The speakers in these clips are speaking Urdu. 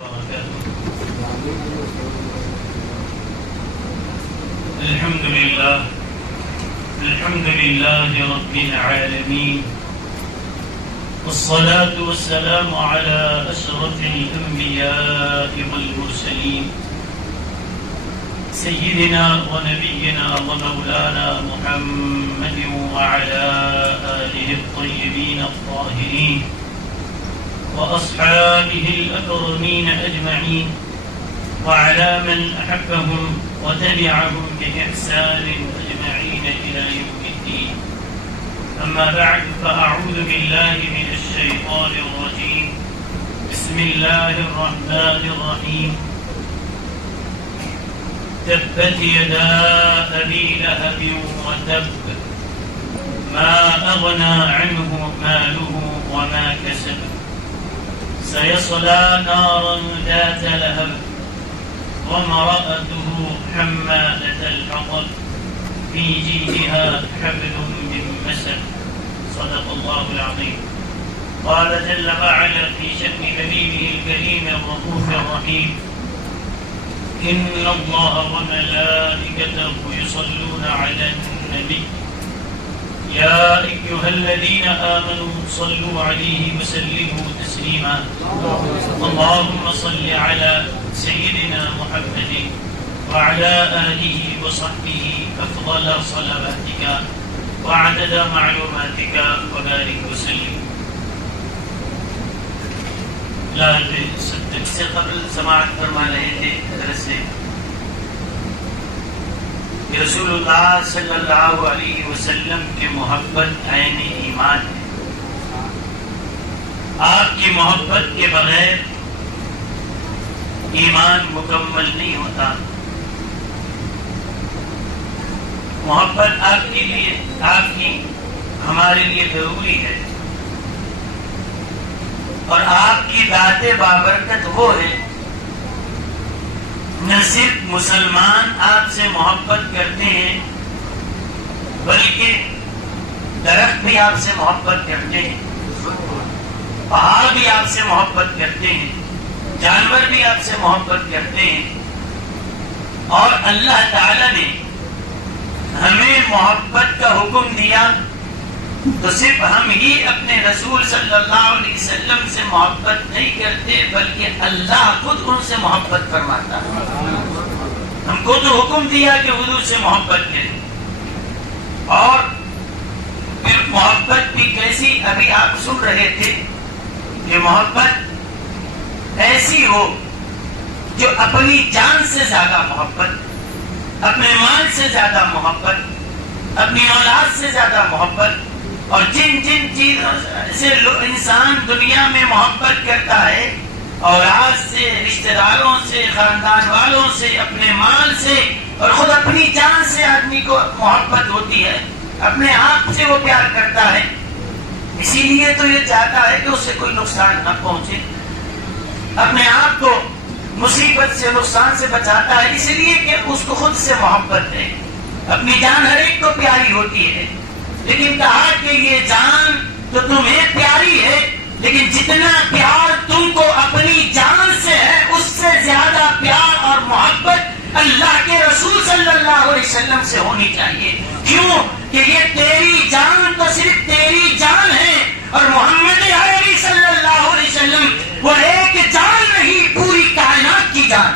الحمد لله رب العالمين، والصلاة والسلام على أشرف الأنبياء والمرسلين سيدنا ونبينا ومولانا محمد وعلى آله الطيبين الطاهرين وأصحابه الأكرمين أجمعين وعلى من أحبهم وتبعهم بإحسان أجمعين إلى يوم الدين. أما بعد، فأعوذ بالله من الشيطان الرجيم. بسم الله الرحمن الرحيم. تبت يدا أبي لهب وتب، ما أغنى عنه ماله وما كسب، سيصلى نارا ذات لهب وامرأته حمالة الحطب في جيدها حبل من مسد. صدق الله العظيم. قال جل وعلا في شأن حبيبه الكريم الرؤوف الرحيم: إن الله وملائكته يصلون على النبي يا أيها الذين آمنوا صلوا عليه وسلموا تسليما. اللهم صل على سيدنا محمد وعلى آله وصحبه أفضل صلواتك وعدد معلوماتك وبارك وسلم. اس سے قبل سماعت فرما رہے تھے حضرت سے کہ رسول اللہ صلی اللہ علیہ وسلم کی محبت عین ایمان ہے. آپ کی محبت کے بغیر ایمان مکمل نہیں ہوتا. محبت آپ کے لیے، آپ کی ہمارے لیے ضروری ہے. اور آپ کی ذات بابرکت وہ ہے، نہ صرف مسلمان آپ سے محبت کرتے ہیں بلکہ درخت بھی آپ سے محبت کرتے ہیں، پہاڑ بھی آپ سے محبت کرتے ہیں، جانور بھی آپ سے محبت کرتے ہیں. اور اللہ تعالی نے ہمیں محبت کا حکم دیا تو صرف ہم ہی اپنے رسول صلی اللہ علیہ وسلم سے محبت نہیں کرتے بلکہ اللہ خود ان سے محبت فرماتا ہے. ہم کو تو حکم دیا کہ حضور سے محبت کریں. اور پھر محبت بھی کیسی، ابھی آپ سن رہے تھے کہ محبت ایسی ہو جو اپنی جان سے زیادہ محبت، اپنے مال سے زیادہ محبت، اپنی اولاد سے زیادہ محبت، اور جن جن چیزوں سے انسان دنیا میں محبت کرتا ہے، اولاد سے، رشتہ داروں سے، خاندان والوں سے، اپنے مال سے اور خود اپنی جان سے آدمی کو محبت ہوتی ہے. اپنے آپ سے وہ پیار کرتا ہے، اسی لیے تو یہ چاہتا ہے کہ اس سے کوئی نقصان نہ پہنچے. اپنے آپ کو مصیبت سے، نقصان سے بچاتا ہے اس لیے کہ اس کو خود سے محبت ہے. اپنی جان ہر ایک کو پیاری ہوتی ہے، لیکن کہا کہ یہ جان تو تمہیں پیاری ہے، لیکن جتنا پیار تم کو اپنی جان سے ہے اس سے زیادہ پیار اور محبت اللہ کے رسول صلی اللہ علیہ وسلم سے ہونی چاہیے. کیوں کہ یہ تیری جان تو صرف تیری جان ہے، اور محمد عربی صلی اللہ علیہ وسلم وہ ایک جان نہیں، پوری کائنات کی جان.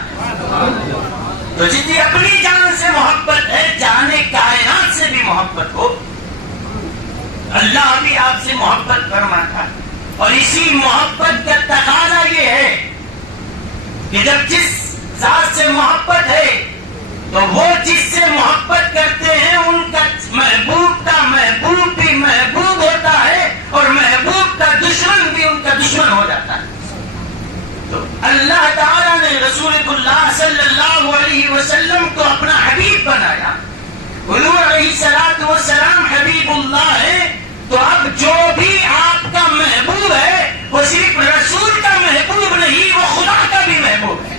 تو جتنی اپنی جان سے محبت ہے، جانے کائنات سے بھی محبت ہو. اللہ بھی آپ سے محبت فرماتا ہے، اور اسی محبت کا تقاضا یہ ہے کہ جب جس ذات سے محبت ہے تو وہ جس سے محبت کرتے ہیں ان کا محبوب بھی محبوب ہوتا ہے، اور محبوب کا دشمن بھی ان کا دشمن ہو جاتا ہے. تو اللہ تعالیٰ نے رسول اللہ صلی اللہ علیہ وسلم کو اپنا حبیب بنایا. حضور علیہ الصلوۃ والسلام حبیب اللہ ہے، تو اب جو بھی آپ کا محبوب ہے وہ صرف رسول کا محبوب نہیں، وہ خدا کا بھی محبوب ہے.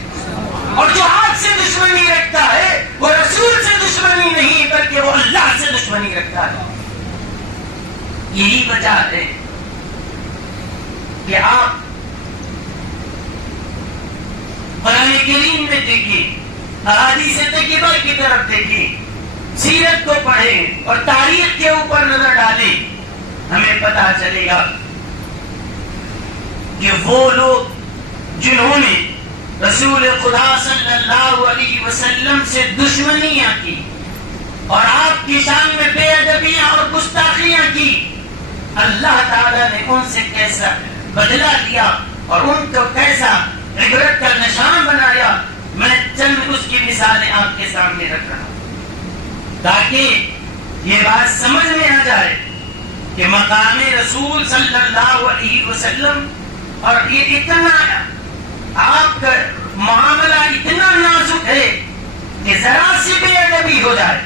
اور جو آپ سے دشمنی رکھتا ہے وہ رسول سے دشمنی نہیں بلکہ وہ اللہ سے دشمنی رکھتا ہے. یہی وجہ ہے کہ آپ کریم میں دیکھیں، احادیث طیبہ کی طرف دیکھیں، سیرت کو پڑھیں اور تاریخ کے اوپر نظر ڈالیں، ہمیں پتہ چلے گا کہ وہ لوگ جنہوں نے رسول خدا صلی اللہ علیہ وسلم سے دشمنیاں کی اور آپ کی شان میں بے ادبیاں اور گستاخیاں کی، اللہ تعالیٰ نے ان سے کیسا بدلہ لیا اور ان کو کیسا عبرت کا نشان بنایا، میں چند اس کی مثالیں آپ کے سامنے رکھ رہا ہوں تاکہ یہ بات سمجھ میں آ جائے کہ مقام رسول صلی اللہ علیہ وسلم اور یہ اتنا آپ کا معاملہ اتنا نازک ہے کہ ذرا سی بے ادبی ہو جائے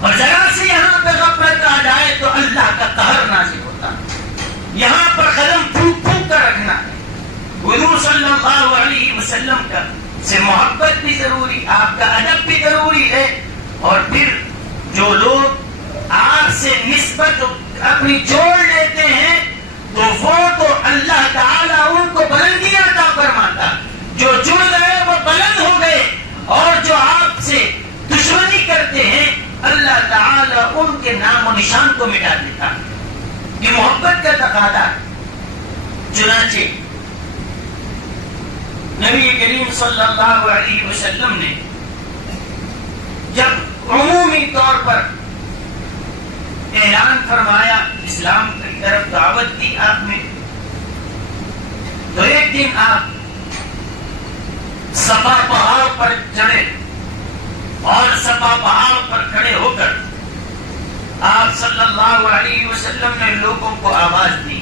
اور ذرا سے یہاں پہ غفلت آ جائے تو اللہ کا قہر نازل ہوتا ہے۔ یہاں پر قدم پھونک پھونک کر رکھنا ہے۔ حضور صلی اللہ علیہ وسلم کا سے محبت بھی ضروری، آپ کا ادب بھی ضروری ہے، اور پھر جو لوگ آپ سے نسبت اپنی جوڑ لیتے ہیں تو وہ تو اللہ تعالیٰ ان کو بلندیاں عطا فرماتا، جو جڑ گئے وہ بلند ہو گئے، اور جو آپ سے دشمنی کرتے ہیں اللہ تعالیٰ ان کے نام و نشان کو مٹا دیتا۔ یہ محبت کا تقاضا ہے۔ چنانچہ نبی کریم صلی اللہ علیہ وسلم نے جب عمومی طور پر اعلان فرمایا، اسلام کی طرف دعوت دی آپ نے، تو ایک دن آپ صفا پہاڑ پر چڑھے اور صفا پہاڑ پر کھڑے ہو کر آپ صلی اللہ علیہ وسلم نے لوگوں کو آواز دی،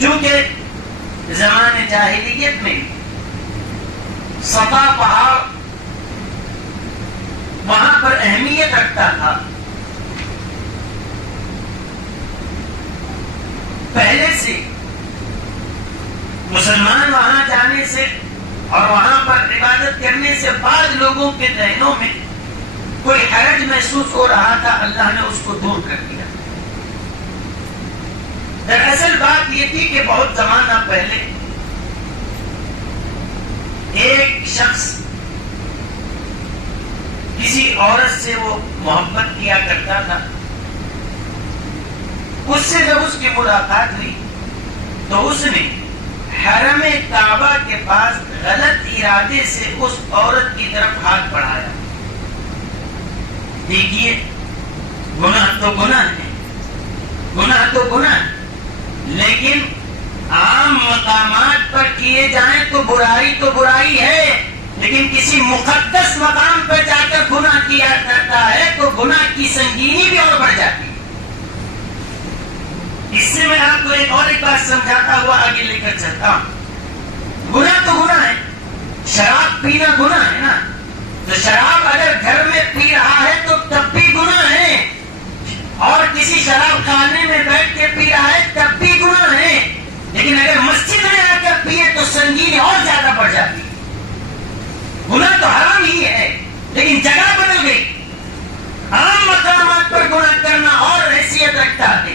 چونکہ زمانے جاہلیت میں صفا پہاڑ وہاں پر اہمیت رکھتا تھا۔ پہلے سے مسلمان وہاں جانے سے اور وہاں پر عبادت کرنے سے بعد لوگوں کے ذہنوں میں کوئی حرج محسوس ہو رہا تھا، اللہ نے اس کو دور کر دیا۔ دراصل بات یہ تھی کہ بہت زمانہ پہلے ایک شخص کسی عورت سے وہ محبت کیا کرتا تھا، اس سے جب اس کی ملاقات ہوئی تو اس نے حرم کعبہ کے پاس غلط ارادے سے اس عورت کی طرف ہاتھ بڑھایا۔ دیکھیے، گناہ تو گناہ ہے، گناہ تو گناہ ہے، لیکن عام مقامات پر کیے جائیں تو برائی ہے، لیکن کسی مقدس مقام پر جا کر گناہ کیا کرتا ہے تو گناہ کی سنگینی بھی اور بڑھ جاتی ہے۔ اس سے میں آپ کو ایک بات سمجھاتا ہوا آگے لے کر چلتا ہوں۔ گناہ تو گناہ ہے، شراب پینا گناہ ہے نا، تو شراب اگر گھر میں پی رہا ہے تو تب بھی گناہ ہے، اور کسی شراب خانے میں بیٹھ کے پی رہا ہے تب بھی گناہ ہے، لیکن اگر مسجد میں آ کر پیے تو سنگینی اور زیادہ بڑھ جاتی ہے۔ گناہ تو حرام ہی ہے، لیکن جگہ بدل گئی۔ عام مقامات پر گناہ کرنا اور حیثیت رکھتا ہے،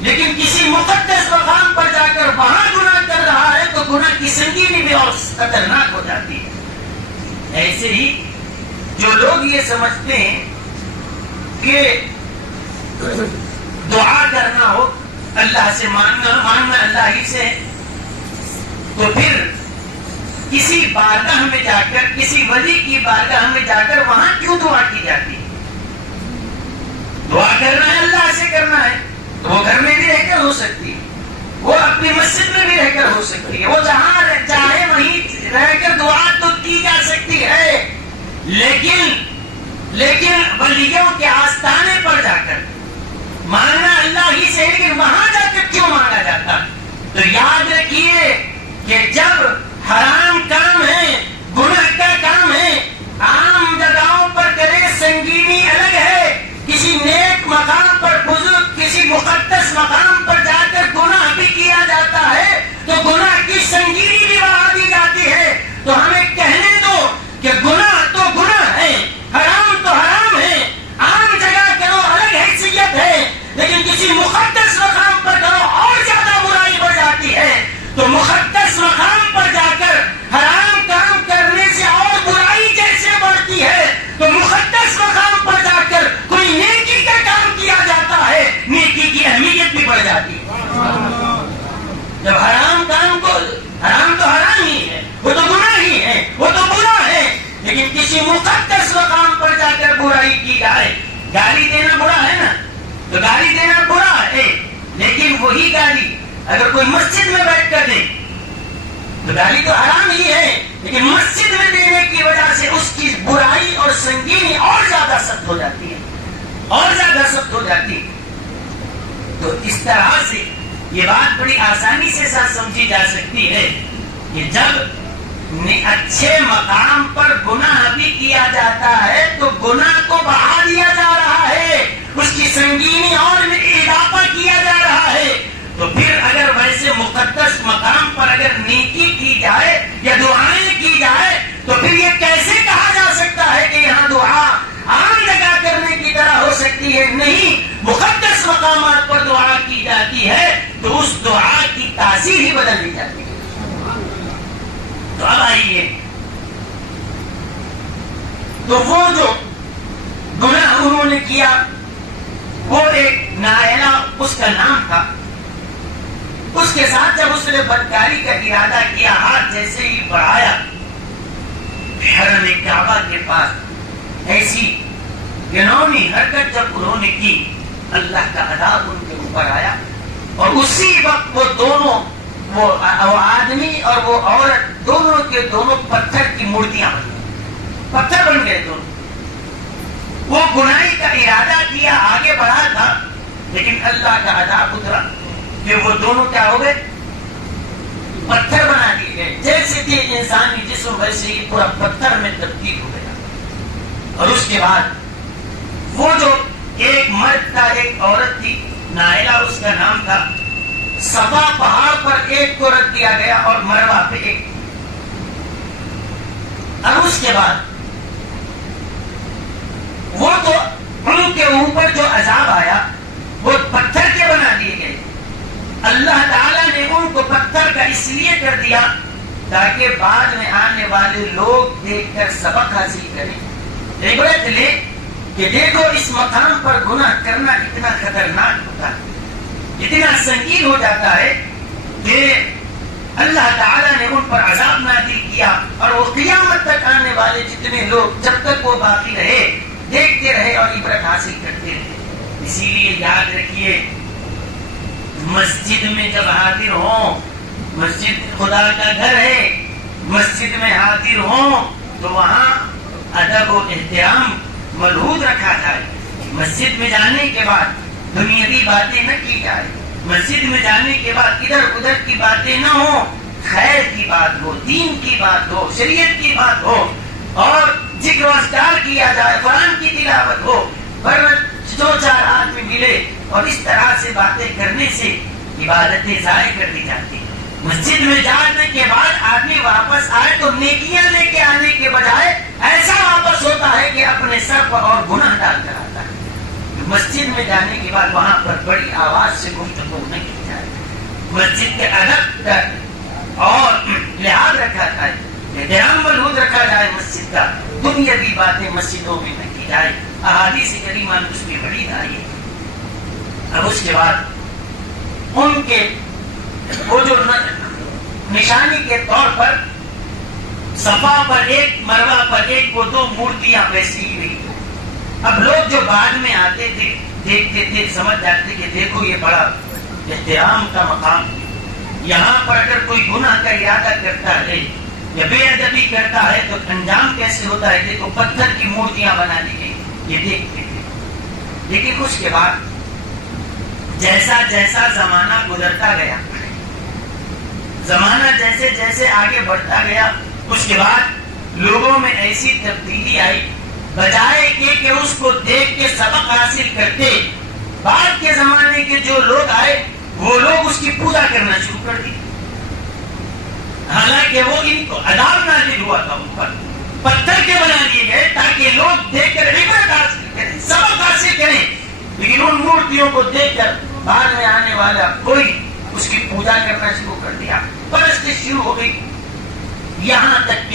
لیکن کسی مقدس مقام پر جا کر وہاں گناہ کر رہا ہے تو گناہ کی سنگینی بھی اور خطرناک ہو جاتی ہے۔ ایسے ہی جو لوگ یہ سمجھتے ہیں کہ دعا کرنا ہو اللہ سے مانگنا اللہ ہی سے، تو پھر کسی بارگاہ میں جا کر، کسی ولی کی بارگاہ میں جا کر وہاں کیوں دعا کی جاتی ہے؟ دعا کرنا ہے اللہ سے کرنا ہے، وہ گھر میں بھی رہ کر ہو سکتی ہے، وہ اپنی مسجد میں بھی رہ کر ہو سکتی ہے، وہ جہاں چاہے وہیں رہ کر دعا تو کی جا سکتی ہے، لیکن ولیوں کے آستانے پر جا کر مانگنا اللہ ہی سے، لیکن وہاں جا کر کیوں مانگا جاتا؟ تو یاد رکھیے کہ جب حرام کام ہے، گناہ کا کام ہے، عام جگہوں پر کرے سنگینی الگ ہے، کسی نیک مقام پر بزرگ کسی مقدس مقام پر جا کر گناہ بھی کیا جاتا ہے تو گناہ کی سنگینی بھی بڑھا دی جاتی ہے۔ تو ہمیں کہنے دو کہ گناہ تو گناہ ہے، حرام تو حرام ہے، عام جگہ کرو الگ حیثیت ہے، لیکن کسی مقدس مقام پر کرو اور زیادہ برائی بڑھ جاتی ہے۔ تو مقدس مقام اگر کوئی مسجد میں بیٹھ کر دے تو گالی تو حرام ہی ہے، لیکن مسجد میں دینے کی وجہ سے اس کی برائی اور سنگینی اور زیادہ سخت ہو جاتی ہے، اور زیادہ سخت ہو جاتی ہے۔ تو اس طرح سے یہ بات بڑی آسانی سے سمجھی جا سکتی ہے کہ جب اچھے مقام پر گناہ بھی کیا جاتا ہے تو گناہ کو بڑھا دیا جا رہا ہے، اس کی سنگینی اور اضافہ کیا جا رہا ہے۔ تو پھر اگر ویسے مقدس مقام پر اگر نیکی کی جائے یا دعائیں کی جائے تو پھر یہ کیسے کہا جا سکتا ہے کہ یہاں دعا عام جگہ کرنے کی طرح ہو سکتی ہے؟ نہیں، مقدس مقامات پر دعا کی جاتی ہے تو اس دعا کی تاثیر ہی بدل دی جاتی ہے۔ تو اب آئیے، تو وہ جو گناہ انہوں نے کیا وہ ایک نائلہ اس کا نام تھا، اس کے ساتھ جب اس نے بدکاری کا ارادہ کیا، ہاتھ جیسے ہی بڑھایا حرم کعبہ کے پاس، ایسی گنونی حرکت جب انہوں نے کی، اللہ کا عذاب ان کے اوپر آیا، اور اسی وقت وہ دونوں، وہ آدمی اور وہ عورت دونوں کے دونوں پتھر کی مورتیاں بن گئی، پتھر بن گئے دونوں۔ وہ گناہی کا ارادہ کیا، آگے بڑھا تھا، لیکن اللہ کا عذاب اترا کہ وہ دونوں کیا ہو گئے؟ پتھر بنا دیے گئے، جیسے تھے انسانی جسم ویسے ہی پورا پتھر میں تبدیل ہو گیا۔ اور اس کے بعد وہ جو ایک مرد تھا، ایک عورت تھی، نائلہ اس کا نام تھا، صفا پہاڑ پر ایک کو رکھ دیا گیا اور مروہ پہ ایک، اور اس کے بعد وہ تو ان کے اوپر جو عذاب آیا وہ پتھر کے بنا دیے گئے۔ اللہ تعالیٰ نے ان کو پتھر کا اس لیے کر دیا تاکہ بعد میں آنے والے لوگ دیکھ کر سبق حاصل کریں، عبرت لے کہ دیکھو اس مقام پر گناہ کرنا اتنا خطرناک ہوتا ہے، اتنا سنگین ہو جاتا ہے کہ اللہ تعالیٰ نے ان پر عذاب نازل کیا، اور وہ قیامت تک آنے والے جتنے لوگ جب تک وہ باقی رہے دیکھتے رہے اور عبرت حاصل کرتے رہے۔ اسی لیے یاد رکھیے، مسجد میں جب حاضر ہوں، مسجد خدا کا گھر ہے، مسجد میں حاضر ہوں تو وہاں ادب و احترام ملحوظ رکھا جائے۔ مسجد میں جانے کے بعد دنیاوی باتیں نہ کی جائے، مسجد میں جانے کے بعد ادھر ادھر کی باتیں نہ ہوں، خیر کی بات ہو، دین کی بات ہو، شریعت کی بات ہو، اور ذکر و اذکار کیا جائے، قرآن کی تلاوت ہو، ورنہ دو چار آدمی ملے اور اس طرح سے باتیں کرنے سے عبادتیں ضائع کر دی جاتی ہیں۔ مسجد میں جانے کے بعد آدمی واپس آئے تو نیکیاں لے کے آنے کے بجائے ایسا واپس ہوتا ہے کہ اپنے سر پر اور گناہ ڈال کر آتا ہے۔ مسجد میں جانے کے بعد وہاں پر بڑی آواز سے گفتگو نہ کی جائے، مسجد کے ادب کا اور لحاظ رکھا جائے، احترام ملحوظ رکھا جائے مسجد کا، دنیاوی باتیں مسجدوں میں نہ کی جائے۔ احادیث کریمہ میں اس میں بڑی آئی ہے۔ اب اس کے بعد ان کے وہ جو نشانی کے طور پر صفا پر ایک، مروہ پر ایک، وہ دو مورتیاں ویسی ہی رہی۔ اب لوگ جو بعد میں آتے تھے دیکھتے تھے، سمجھ جاتے کہ دیکھو یہ بڑا احترام کا مقام، یہاں پر اگر کوئی گناہ کا ارادہ کرتا ہے یا بے ادبی کرتا ہے تو انجام کیسے ہوتا ہے، دیکھو پتھر کی مورتیاں بنا دی گئی، یہ دیکھتے تھے۔ لیکن اس کے بعد جیسا جیسا زمانہ گزرتا گیا، زمانہ جیسے جیسے آگے بڑھتا گیا، اس کے بعد لوگوں میں ایسی تبدیلی آئی، بجائے کہ اس کو دیکھ کے سبق حاصل کرتے، بعد کے زمانے کے جو لوگ آئے وہ لوگ اس کی پوجا کرنا شروع کر دی، حالانکہ وہ ان کو عذاب نازل ہوا تھا، ان پر پتھر کے بنا دیے گئے تاکہ لوگ دیکھ کر عبرت حاصل کریں، سبق حاصل کریں۔ لیکن ان مورتیوں کو دیکھ کر بعد میں آنے والا کوئی اس کی پوجا کرنا شروع کر دیا، پرستش شروع ہو گئی، یہاں تک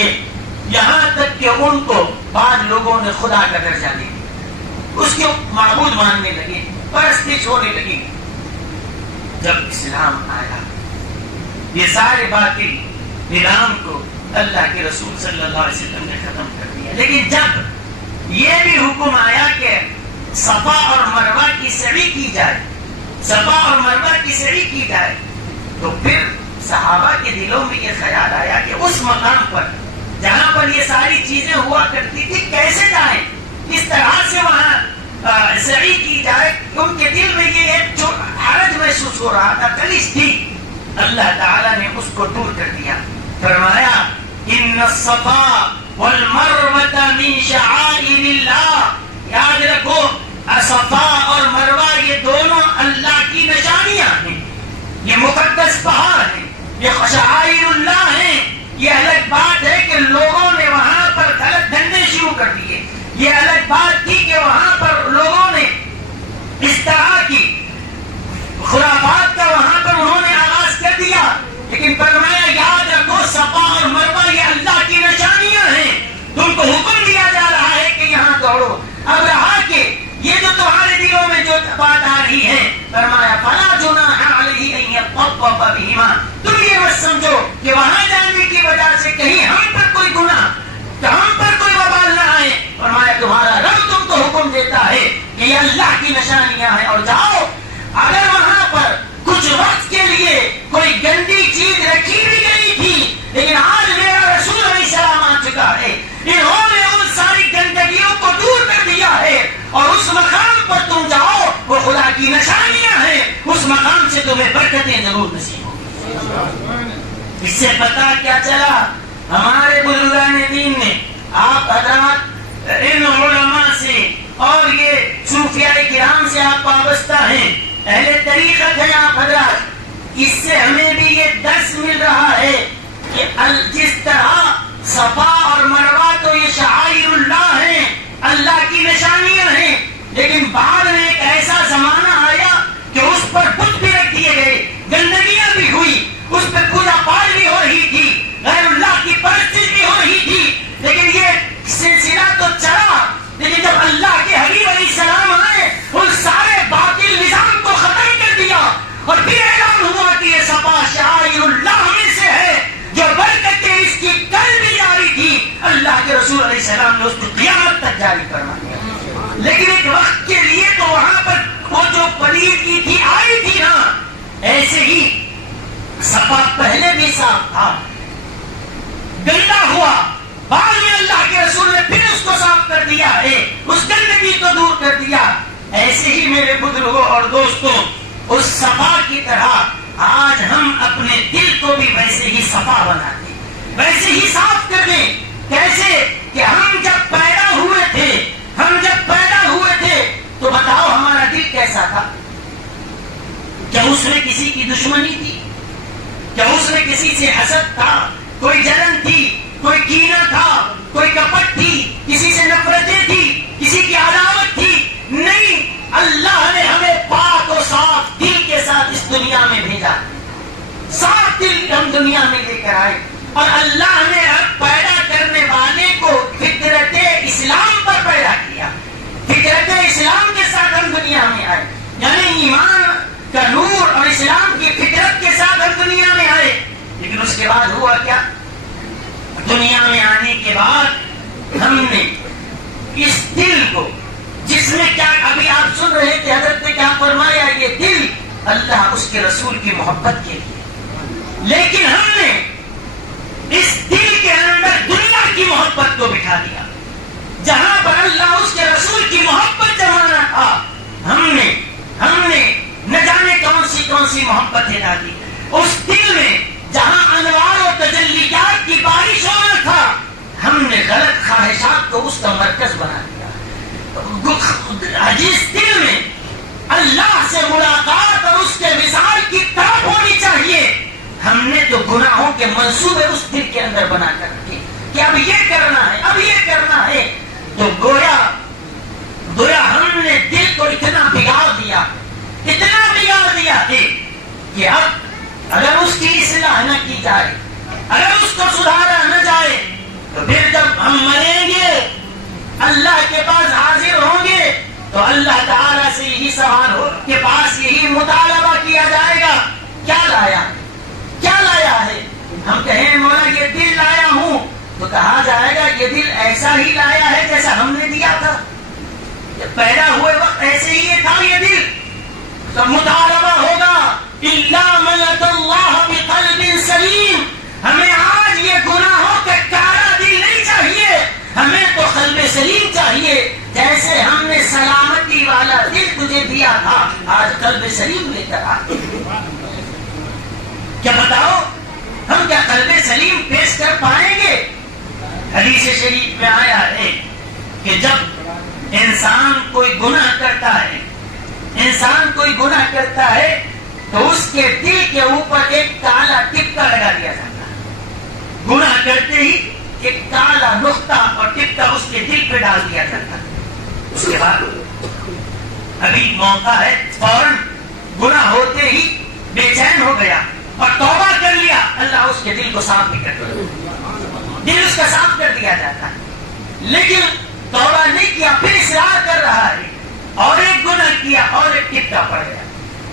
کہ ان کو بعض لوگوں نے خدا کا درجہ دے دیا، اس کو معبود ماننے لگے، پرستش ہونے لگی۔ جب اسلام آیا یہ سارے باطل نظام کو اللہ کے رسول صلی اللہ علیہ وسلم نے ختم کر دیا۔ لیکن جب یہ بھی حکم آیا کہ صفا اور مروہ کی سعی کی جائے، صفا اور مروہ کی سعی کی جائے، تو پھر صحابہ کے دلوں میں یہ خیال آیا کہ اس مقام پر جہاں پر یہ ساری چیزیں ہوا کرتی تھی کیسے جائیں، کس طرح سے وہاں سعی کی جائے. ان کے دل میں یہ ایک جو حرج محسوس ہو رہا تھا، تلش تھی. اللہ تعالیٰ نے اس کو دور کر دیا. فرمایا ان الصفا والمروہ من شعائر اللہ. یاد رکھو صفا اور مروہ یہ دونوں اللہ کی نشانیاں ہیں، یہ مقدس پہاڑ ہیں، یہ شعائر اللہ ہیں. یہ الگ بات ہے کہ لوگوں نے وہاں پر غلط دھندے شروع کر دیے، یہ الگ بات تھی کہ وہاں پر لوگوں نے اس طرح کی خرافات کا وہاں پر انہوں نے آغاز کر دیا. لیکن فرمایا یاد رکھو صفا اور مروہ یہ اللہ کی نشانیاں ہیں. تم کو حکم دیا جا رہا ہے کہ یہاں دوڑو. اب رہا کہ یہ جو تمہارے دلوں میں جو بات آ رہی ہے، فرمایا فلا جناح علیہ ان یطوف بہما. تم یہ مت سمجھو کہ وہاں جانے کی وجہ سے کہیں ہم پر کوئی گناہ، ہم پر کوئی وبال نہ آئے. فرمایا تمہارا رب تم کو حکم دیتا ہے کہ یہ اللہ کی نشانیاں ہیں اور جاؤ. اگر وہاں پر کچھ وقت کے لیے کوئی گندی چیز رکھی بھی گئی تھی، لیکن آج میرا رسول علیہ السلام آ چکا ہے، انہوں نے ان ساری گندگیوں کو دور کر دیا ہے اور اس مقام پر تم جاؤ، وہ خدا کی نشانیاں ہیں، اس مقام سے تمہیں برکتیں ضرور نصیب ہوں. اس سے پتہ کیا چلا؟ ہمارے بزرگان دین نے، آپ حضرات ان علماء سے اور یہ صوفیاء کرام سے آپ وابستہ ہیں، اہل طریقت ہیں آپ حضرات. اس سے ہمیں بھی یہ درس مل رہا ہے کہ جس طرح صفا اور مروہ تو یہ شعائر اللہ ہیں، اللہ کی نشانیاں ہیں، لیکن بعد میں ایک ایسا زمانہ آیا کہ اس پر بت بھی رکھ دیے گئے، گندگیاں بھی ہوئی، اس پہ پوجا پاٹ بھی ہو رہی تھی، غیر اللہ کی پرستش بھی ہو رہی تھی. لیکن یہ سلسلہ تو چلا، لیکن جب اللہ کے حبیب علیہ السلام آئے ان سارے باطل نظام کو ختم کر دیا اور پھر اعلان ہوا کہ یہ صفا شعائر اللہ میں سے ہے، جو برکتیں اس کی کل بھی جاری تھی، اللہ کے رسول علیہ السلام نے اس کو قیامت تک جاری کروا دیا. لیکن ایک وقت کے لیے تو وہاں پر وہ جو پلید کی تھی آئی تھی نا، ایسے ہی صفا پہلے بھی صاف تھا، گندا ہوا، بعد میں اللہ کے رسول نے پھر اس کو صاف کر دیا ہے، اس گندگی کو دور کر دیا. ایسے ہی میرے بزرگوں اور دوستوں، اس صفا کی طرح آج ہم اپنے دل کو بھی ویسے ہی صفا بنا دیں، ویسے ہی صاف کر دیں. کیسے کہ ہم جب پیدا ہوئے تھے تو بتاؤ ہمارا دل کیسا تھا؟ کیا اس میں کسی کی دشمنی تھی؟ کیا اس میں کسی سے حسد تھا؟ کوئی جلن تھی؟ کوئی کینہ تھا؟ کوئی کپٹ تھی؟ کسی سے نفرتیں تھی؟ کسی کی عداوت تھی؟ نہیں. اللہ نے ہمیں پاک و صاف دل کے ساتھ اس دنیا میں بھیجا، صاف دل ہم دنیا میں لے کر آئے. اور اللہ نے پیدا کرنے والے کو فطرت اسلام پر پیدا کیا، فطرت اسلام کے ساتھ ہم دنیا میں آئے، یعنی ایمان کا نور اور اسلام کی فطرت کے ساتھ ہم دنیا میں آئے. لیکن اس کے بعد ہوا کیا؟ دنیا میں آنے کے بعد ہم نے اس دل کو، جس میں کیا ابھی آپ سن رہے تھے حضرت نے کیا فرمایا، یہ دل اللہ اس کے رسول کی محبت کے لیے، لیکن ہم نے اس دل کے اندر دنیا کی محبت کو بٹھا دیا. جہاں پر اللہ اس کے رسول کی محبت جمانا تھا، ہم نے نہ جانے کون سی محبتیں ڈالی. اس دل میں جہاں انوار و تجلیات کی بارش ہونا تھا، ہم نے غلط خواہشات کو اس کا مرکز بنا دیا. جس دل میں اللہ سے ملاقات اور اس کے وصال کی طرف ہونی چاہیے، ہم نے تو گناہوں کے منصوبے اس دل کے اندر بنا کر رکھے کہ اب یہ کرنا ہے. تو گویا ہم نے دل کو اتنا بگاڑ دیا ہے کہ اب اگر اس کی اصلاح نہ کی جائے، اگر اس کو سدھارا نہ جائے، تو پھر جب ہم مریں گے اللہ کے پاس حاضر ہوں گے تو اللہ تعالیٰ سے یہی سوال ہو کے پاس یہی مطالبہ کیا جائے گا، کیا لایا ہے؟ ہم کہیں مولا یہ دل لایا ہوں، تو کہا جائے گا یہ دل ایسا ہی لایا ہے جیسا ہم نے دیا تھا، پیدا ہوئے وقت ایسے ہی تھا یہ دل. تو مطالبہ ہوگا الا من اتى الله آج قلب سلیم لے کر آتے ہیں. کیا بتاؤ ہم کیا قلب سلیم پیش کر پائیں گے؟ حدیث شریف میں آیا ہے کہ جب انسان کوئی گناہ کرتا ہے، انسان کوئی گناہ کرتا ہے تو اس کے دل کے اوپر ایک کالا ٹپکا لگا دیا جاتا ہے. گناہ کرتے ہی ایک کالا نقطہ اور ٹپکا اس کے دل پہ ڈال دیا جاتا ہے. اس کے بعد ابھی موقع ہے، فوراً گناہ ہوتے ہی بے چین ہو گیا اور توبہ کر لیا، اللہ اس کے دل کو صاف بھی کر دیا، دل اس کا صاف کر دیا جاتا ہے. لیکن توبہ نہیں کیا، پھر اصرار کر رہا ہے، اور ایک گناہ کیا اور ایک ٹپکا پڑ گیا،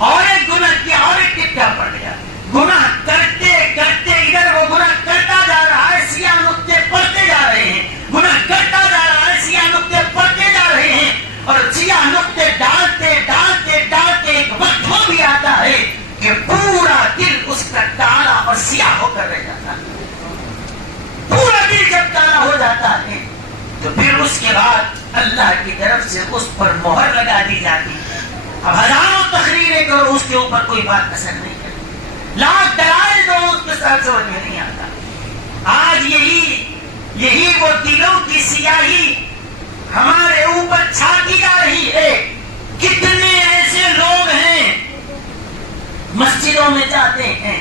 اور ایک گناہ کیا اور ایک ٹپکا پڑ گیا. گناہ کرتے کرتے ادھر وہ گناہ کرتا جا رہا ہے، سیاہ نقطے پڑتے جا رہے ہیں، گناہ کرتا جا رہا ہے، سیاہ نقطے پڑتے جا رہے ہیں، اور سیاہ نقطے ڈالتے ڈالتے ڈالتے ایک وقت وہ بھی آتا ہے کہ پورا دل اس کا کالا اور سیاہ ہو کر رہ جاتا ہے. پورا دل جب کالا ہو جاتا ہے تو پھر اس کے بعد اللہ کی طرف سے اس پر مہر لگا دی جاتی ہے. اب ہزاروں تقریریں کرو، اس کے اوپر کوئی بات اثر نہیں کرتی، لاکھ دلائل دو، اس کے ساتھ سمجھ میں نہیں آتا. آج یہی وہ دلوں کی سیاہی ہمارے اوپر چھاتی جا رہی ہے. کتنے ایسے لوگ ہیں مسجدوں میں جاتے ہیں،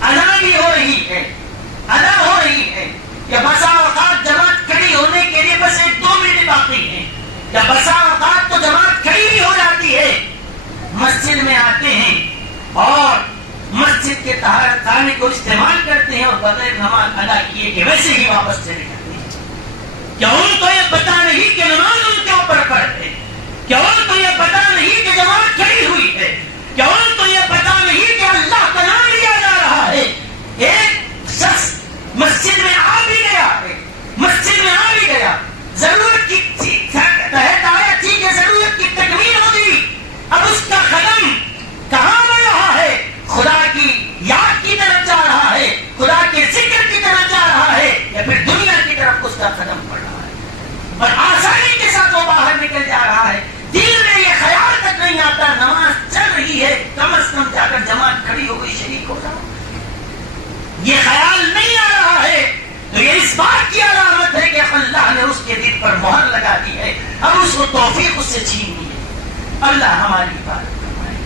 ادا بھی ہو رہی ہے، ادا ہو رہی ہے، یا بسا اوقات جماعت کھڑی ہونے کے لیے بس 1-2 منٹ باقی ہیں، یا بسا اوقات تو جماعت کھڑی بھی ہو جاتی ہے. مسجد میں آتے ہیں اور مسجد کے طہارت خانے کو استعمال کرتے ہیں اور بغیر نماز ادا کیے کہ ویسے ہی واپس چلے جاتے ہیں. کیا ان کو یہ پتا نہیں کہ نماز ان کے اوپر فرض ہے؟ کیا ان کو یہ پتا نہیں کہ جماعت کھڑی ہوئی ہے؟ کیا ان کو یہ پتا نہیں کہ اللہ کا نام لیا جا رہا ہے؟ ایک شخص مسجد میں آ بھی گیا ہے، مسجد میں آ بھی گیا، ضرورت کی تحت آیا تھی کہ ضرورت کی تکمیل ہوگی، اب اس کا قدم کہاں بڑھ رہا ہے؟ خدا کی یاد کی طرف جا رہا ہے، خدا کے ذکر کی طرف جا رہا ہے، یا پھر دنیا کی طرف اس کا قدم بڑھ رہا ہے؟ اور آسانی کے ساتھ وہ باہر نکل جا رہا ہے. دل میں یہ خیال تک نہیں آتا نماز چل رہی ہے، کم از کم جا کر جماعت کھڑی ہو گئی، شریک ہو جاؤ. یہ خیال نہیں آ رہا ہے تو یہ اس بات کی علامت ہے کہ اللہ نے اس کے دل پر مہر لگا دی ہے، اب اس کو توفیق اس سے چھین لی ہے. اللہ ہماری بات فرمائے.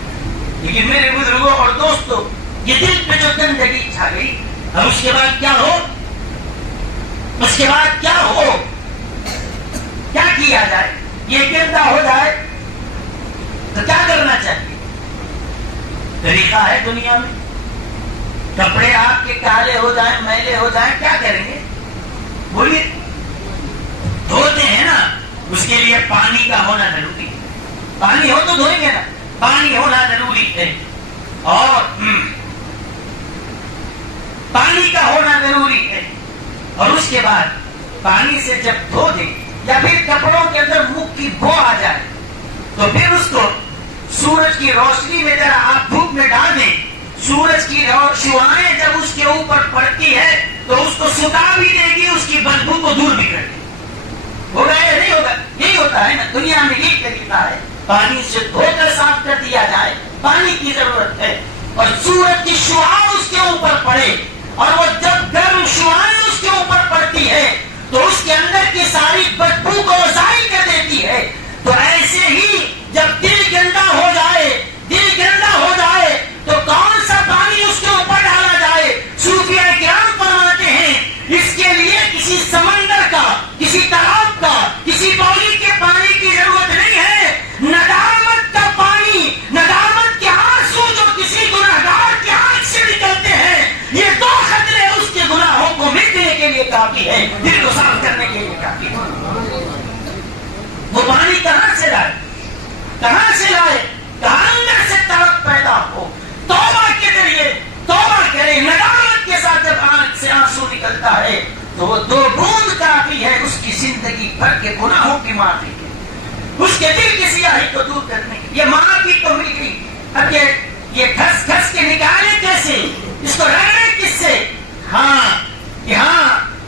لیکن میرے بزرگوں اور دوستوں، یہ دل پہ جو گندگی چھا گئی، اب اس کے بعد کیا ہو؟ اس کے بعد کیا ہو؟ کیا کیا جائے؟ یہ گندا ہو جائے تو کیا کرنا چاہیے؟ طریقہ ہے دنیا میں. کپڑے آپ کے کالے ہو جائیں، میلے ہو جائیں، کیا کریں گے؟ بولیے. دھوتے ہیں نا، اس کے لیے پانی کا ہونا ضروری ہے. پانی ہو تو دھوئیں گے نا، پانی ہونا ضروری ہے. اور پانی کا ہونا ضروری ہے. اور اس کے بعد پانی سے جب دھو دیں یا پھر کپڑوں کے اندر منہ کی بو آ جائے تو پھر اس کو سورج کی روشنی میں ذرا آپ دھوپ میں ڈال دیں. سورج کی شعاعیں جب اس کے اوپر پڑتی ہے تو اس کو سکھا بھی دے گی، اس کی بدبو کو دور بھی کر دے گی. ہوگا یا نہیں ہوگا؟ یہی ہوتا ہے نا دنیا میں. یہی طریقہ ہے، پانی سے دھو کر صاف کر دیا جائے. پانی کی ضرورت ہے اور سورج کی شعاع اس کے اوپر پڑے، اور وہ جب گرم شعاعیں اس کے اوپر پڑتی ہے تو اس کے اندر کی ساری بدبو کو ضائع کر دیتی ہے. تو ایسے ہی جب دل گندا ہو جائے، دل گندا ہو جائے تو کون سا پانی اس کے اوپر ڈالا جائے؟ صوفیہ کرام فرماتے ہیں اس کے لیے کسی سمندر کا، کسی تالاب کا، کسی باولی کے پانی کی ضرورت نہیں ہے. ندامت کا پانی، ندامت کے آنسو جو کسی گناہگار کی آنکھ سے نکلتے ہیں، یہ 2 قطرے اس کے گناہوں کو مٹنے کے لیے کافی ہے، دل کو صاف کرنے کے لیے کافی ہے. وہ پانی کہاں سے لائے؟ کہاں سے لائے؟ کہاں اندر سے طلب پیدا ہو. توبہ کے ذریعے توبہ کرے، ندامت کے ساتھ جب آنکھ سے آنسو نکلتا ہے تو وہ 2 بوند کافی ہے اس کی زندگی بھر کے گناہوں کی معافی کے، اس کے دل کی سیاہی کو دور کرنے کی. یہ معافی تو مل گئی، اب یہ گھس گھس کے نکالے کیسے؟ اس کو رگڑے کس سے؟ ہاں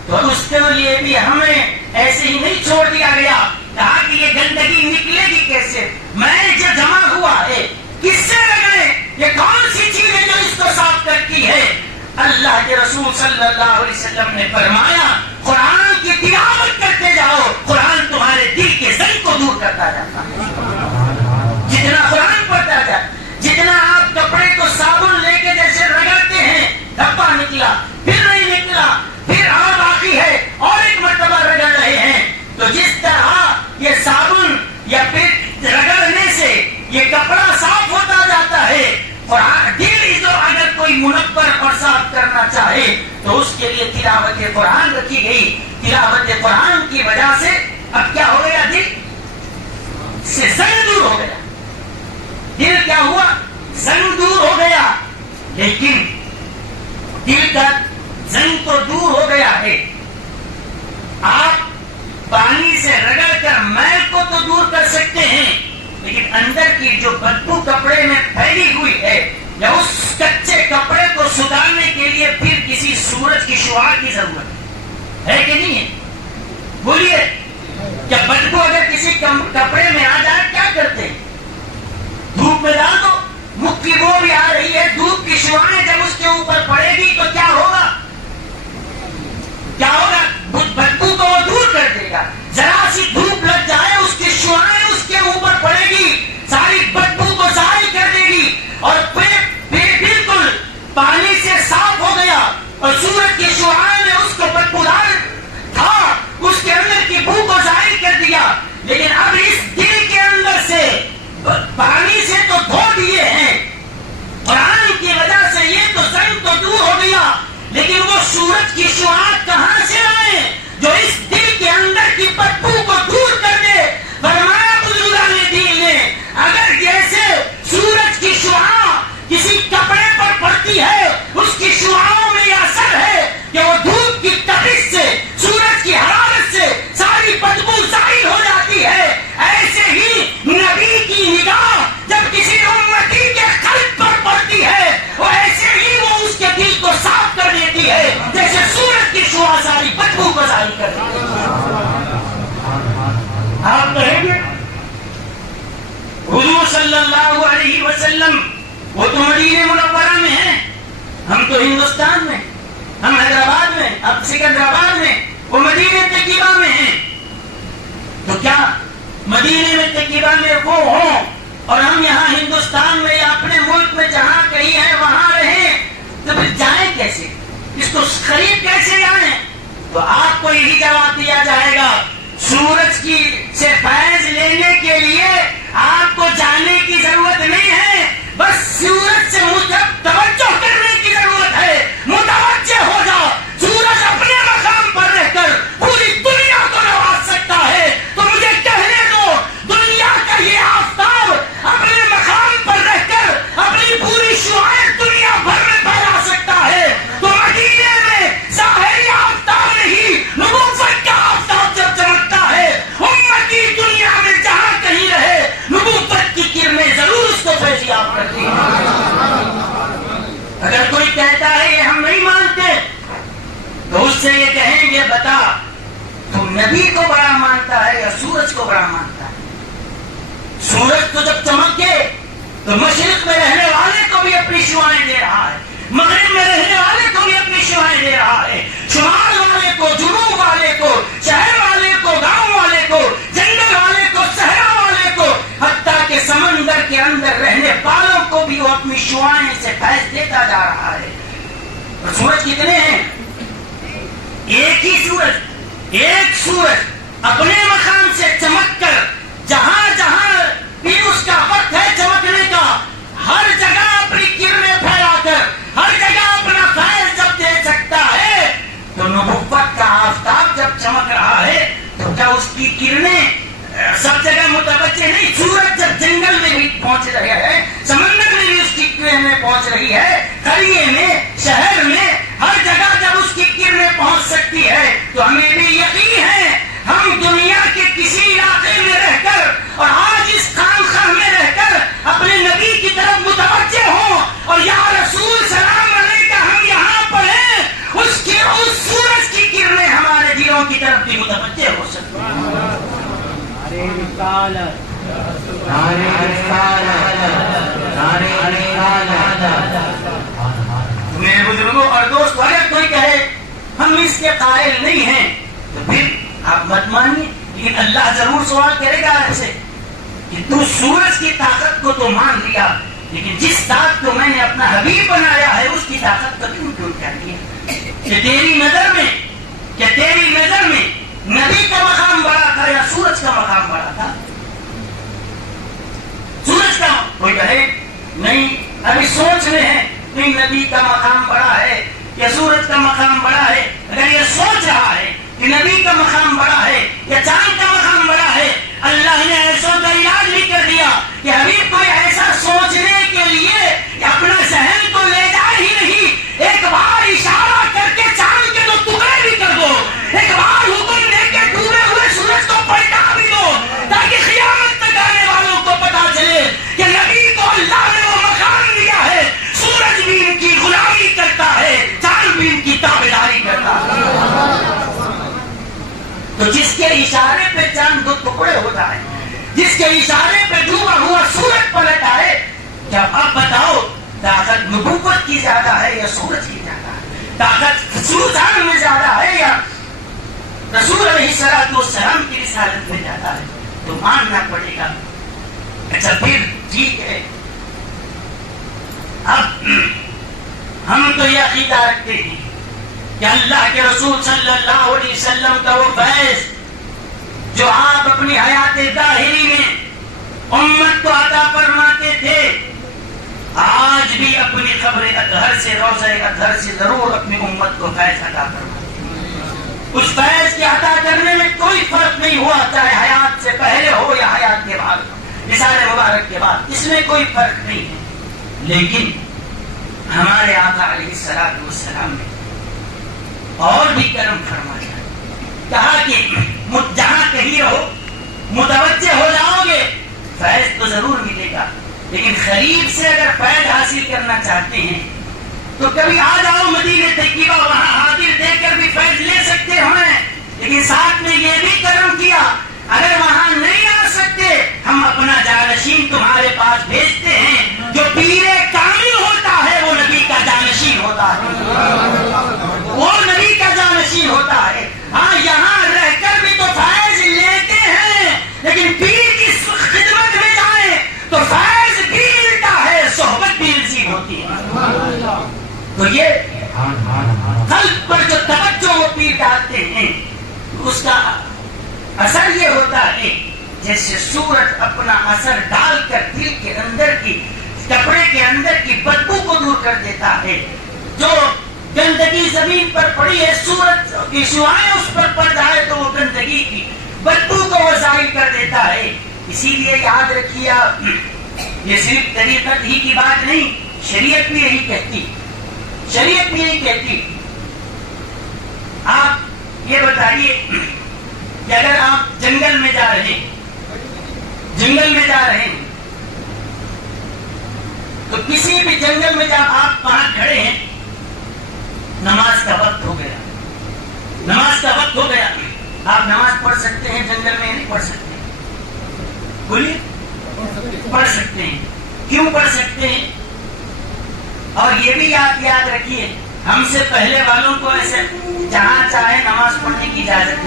تو اس کے لیے بھی ہمیں ایسے ہی نہیں چھوڑ دیا گیا. کہا کہ یہ گندگی نکلے گی کیسے؟ میں جو جمع ہوا ہے کے رسول صلی اللہ علیہ وسلم نے فرمایا قرآن کی تلاوت کرتے جاؤ، قرآن تمہارے دل کے زنگ کو دور کرتا جاتا ہے۔ جتنا قرآن پڑھتا جائے، جتنا آپ کپڑے کو صابن لے کے جیسے رگڑتے ہیں، دھبا نکلا پھر نہیں نکلا پھر اور باقی ہے اور ایک مرتبہ رگڑ رہے ہیں، تو جس طرح یہ صابن یا پھر رگڑنے سے یہ کپڑا صاف ہوتا جاتا ہے، دل جو اگر کوئی منور اور صاف کرنا چاہے تو اس کے لیے تلاوت قرآن رکھی گئی۔ تلاوت قرآن کی وجہ سے اب کیا ہو گیا؟ دل سے زنگ دور ہو گیا۔ دل کیا ہوا؟ زنگ دور ہو گیا۔ لیکن دل کا زنگ تو دور ہو گیا ہے، آپ پانی سے رگڑ کر میل کو تو دور کر سکتے ہیں، لیکن اندر کی جو بدبو کپڑے میں پھیلی ہوئی ہے یا اس کچے کپڑے کو سدھارنے کے لیے پھر کسی سورج کی شعاع کی ضرورت ہے کہ نہیں ہے؟ بولیے، کیا بدبو اگر کسی کپڑے میں آ جائے کیا کرتے ہیں؟ دھوپ میں ڈال دو، مکھ کی بو بھی آ رہی ہے، دھوپ کی شعاعیں جب اس کے اوپر پڑے گی تو کیا ہوگا؟ کیا ہوگا؟ بدبو کو وہ دور کر دے گا۔ ذرا سی دھوپ لگ جائے، اس کی شعاعیں اس کے اوپر پڑے گی، ساری بدبو کو ظاہر کر دے گی، اور پھر بالکل پانی سے صاف ہو گیا اور سورج کی شعاعیں نے اس کو بدبودار تھا، اس کے اندر کی بو کو ظاہر کر دیا۔ لیکن اب اس دل کے اندر سے پانی سے تو دھو دیے ہیں، قرآن کی وجہ سے یہ تو زنگ تو دور ہو گیا، لیکن وہ سورج کی شعاع کہاں سے آئے جو اس دل کے اندر کی بدبو کو دور کر دے؟ فرمایا بزرگان دین نے، اگر جیسے سورج کی شعاع کسی کپڑے پر پڑتی ہے، اس کی شعاعوں میں یہ اثر ہے کہ وہ دھوپ کی تپش سے، سورج کی حرارت سے ساری بدبو ظاہر ہو جاتی ہے، ایسے ہی نبی کی نگاہ جب کسی امتی کے قلب پر پڑتی ہے، وہ ایسے ہی وہ اس کے دل کو صاف کر دیتی ہے، جیسے سورج کی شعاع ساری بدبو کو ظاہر کر دیتی ہے۔ آپ کہیں گے حضور صلی اللہ علیہ وسلم وہ تو مدینہ منورہ میں ہیں، ہم تو ہندوستان میں، ہم حیدرآباد میں، اب سکندرآباد میں، وہ مدینہ طیبہ میں ہیں، تو کیا مدینہ میں طیبہ میں وہ ہوں اور ہم یہاں ہندوستان میں یا اپنے ملک میں جہاں کہیں ہیں وہاں رہیں، تو پھر جائیں کیسے؟ اس کو خرید کیسے جائیں؟ تو آپ کو یہی جواب دیا جائے گا، سورج کی سے فیض لینے کے لیے آپ کو جانے کی ضرورت نہیں ہے، بس سورج سے توجہ کرنے کی ضرورت ہے۔ متوجہ ہو جاؤ، سورج اپنے مقام پر رہ کر پوری دنیا کو نواز سکتا ہے، تو مجھے کہنے دو، دنیا کا یہ آفتاب اپنے مقام پر رہ کر اپنی پوری شعاعیں دنیا بھر میں پھیلا سکتا ہے، تو مدینے میں ظاہری آفتاب نہیں، نبوت کا آفتاب جب چمکتا ہے، امتی دنیا میں جہاں کہیں رہے نبوت کی کرنیں ضرور اس کو فیضیاب کرتی ہیں۔ اگر کوئی کہتا ہے یہ ہم نہیں مانتے تو اس سے یہ کہیں گے بتا تو نبی کو بڑا مانتا ہے یا سورج کو بڑا مانتا ہے؟ سورج تو جب چمکے تو مشرق میں رہنے والے کو بھی اپنی شعاعیں دے رہا ہے، مغرب میں رہنے والے کو بھی اپنی شعاعیں دے رہا ہے، شمال والے کو، جنوب والے کو، شہر والے کو، گاؤں والے کو، جنگل والے کو، صحرا والے کو، حتیٰ کہ سمندر کے اندر رہنے والوں کو بھی وہ اپنی شعاعیں سے فیض دیتا جا رہا ہے۔ اور سورج کتنے ہیں؟ ایک ہی سورج، ایک سورج اپنے مقام سے چمک کر جہاں جہاں بھی اس کا وقت ہے چمکنے کا، ہر جگہ اپنی کرنیں پھیلا کر ہر جگہ اپنا فیض جب دے سکتا ہے، تو نبوت کا آفتاب جب چمک رہا ہے تو کیا اس کی کرنیں سب جگہ متوجہ نہیں؟ سورج جب جنگل میں بھی پہنچ رہا ہے، سمندر میں بھی اس کی کرنیں پہنچ رہی ہے، قریے میں، شہر میں، ہر جگہ جب اس کی کرنیں پہنچ سکتی ہے تو ہمیں بھی یقین ہے ہم دنیا کے کسی علاقے میں رہ کر اور آج اس خانقاہ میں رہ کر اپنے نبی کی طرف متوجہ ہوں اور یا رسول سلام علیکہ ہم یہاں پر ہیں، اس سورج کی کرنیں ہمارے دلوں کی طرف بھی متوجہ ہو سکتی ہیں۔ میرے بزرگوں اور دوستوں، اگر اس کے قائل نہیں ہیں تو پھر آپ مت مانیے، لیکن اللہ ضرور سوال کرے گا آپ سے کہ تو سورج کی طاقت کو تو مان لیا، لیکن جس ذات کو میں نے اپنا حبیب بنایا ہے اس کی طاقت کو کیوں کیا کیا؟ کہ تیری نظر میں نبی کا مقام بڑا تھا یا سورج کا مقام بڑا تھا؟ سورج کا کوئی کہے نہیں، ابھی سوچ میں ہے نہیں نبی کا مقام بڑا ہے یا سورج کا مقام بڑا ہے۔ اگر یہ سوچ رہا ہے کہ نبی کا مقام بڑا ہے یا چاند کا مقام بڑا ہے، اللہ نے ایسا کا علاج بھی کر دیا کہ حبیب کوئی ایسا سوچنے کے لیے اپنا ذہن تو لے جائے ہی نہیں، ایک بار اشارہ کر کے چاند کے تو ٹکڑے بھی کر دو، ایک بار حکم دے کے ڈوبے ہوئے سورج کو پلٹا بھی دو، تاکہ قیامت تک آنے والوں کو پتا چلے کہ نبی کو اللہ نے وہ مقام دیا ہے، سورج بھی ان کی غلامی کرتا ہے، چاند بھی ان کی تابعداری کرتا ہے۔ تو جس کے اشارے پہ چاند دو ٹکڑے ہوتا ہے، جس کے اشارے پہ ڈوبا ہوا سورج پلٹ آئے، کیا اب بتاؤ طاقت نبوت کی زیادہ ہے یا سورج کی زیادہ ہے؟ طاقت سورج میں زیادہ ہے یا رسول علیہ السلام کی رسالت میں زیادہ ہے؟ تو ماننا پڑے گا۔ اچھا پھر ٹھیک ہے، اب ہم تو یہ عقیدہ رکھتے ہیں کہ اللہ کے رسول صلی اللہ علیہ وسلم کا وہ فیض جو آپ اپنی حیات ظاہری میں امت کو عطا فرماتے تھے، آج بھی اپنی قبر اطہر سے، روضہ اطہر سے ضرور اپنی امت کو فیض عطا فرماتے ہیں۔ اس فیض کے عطا کرنے میں کوئی فرق نہیں ہوا، چاہے حیات سے پہلے ہو یا حیات کے بعد ہو، نثار مبارک کے بعد، اس میں کوئی فرق نہیں ہے۔ لیکن ہمارے آقا علیہ السلام نے اور بھی کرم فرمایا، کہا کہ جہاں کہیں رہو متوجہ ہو جاؤ گے فیض تو ضرور ملے گا، لیکن قریب سے اگر فیض حاصل کرنا چاہتے ہیں تو کبھی آ جاؤ مدینہ طیبہ، وہاں حاضر دے کر بھی فیض لے سکتے ہیں، لیکن ساتھ میں یہ بھی کرم کیا اگر وہاں نہیں آ سکتے ہم اپنا جانشین تمہارے پاس بھیجتے ہیں، جو پیر کامل ہوتا ہے وہ نبی کا جانشین ہوتا ہے، وہ نبی کا جانشین ہوتا ہے۔ ہاں یہاں رہ کر بھی تو فیض لیتے ہیں، لیکن پیر کی خدمت میں جائیں تو فیض بھی ملتا ہے، صحبت بھی نصیب ہوتی ہے۔ تو یہ قلب پر جو توجہ وہ پیر ڈالتے ہیں اس کا اثر یہ ہوتا ہے جیسے سورج اپنا اثر ڈال کر دل کے اندر کی، کپڑے کے اندر کی بدبو کو دور کر دیتا ہے۔ جو گندگی زمین پر پڑی ہے، سورج کی شعاعیں اس پر پڑ جائے تو وہ گندگی کی بدبو کو وہ ظاہر کر دیتا ہے۔ اسی لیے یاد رکھیے، یہ صرف طریقت ہی کی بات نہیں، شریعت بھی یہی کہتی، شریعت بھی یہی کہتی۔ آپ یہ بتائیے کہ اگر آپ جنگل میں جا رہے ہیں، تو کسی بھی جنگل میں جب آپ وہاں کھڑے ہیں، نماز کا وقت ہو گیا، آپ نماز پڑھ سکتے ہیں جنگل میں؟ نہیں پڑھ سکتے؟ بولیے، پڑھ سکتے ہیں۔ کیوں پڑھ سکتے ہیں؟ اور یہ بھی یاد رکھیے، ہم سے پہلے والوں کو ایسے جہاں چاہے نماز پڑھنے کی اجازت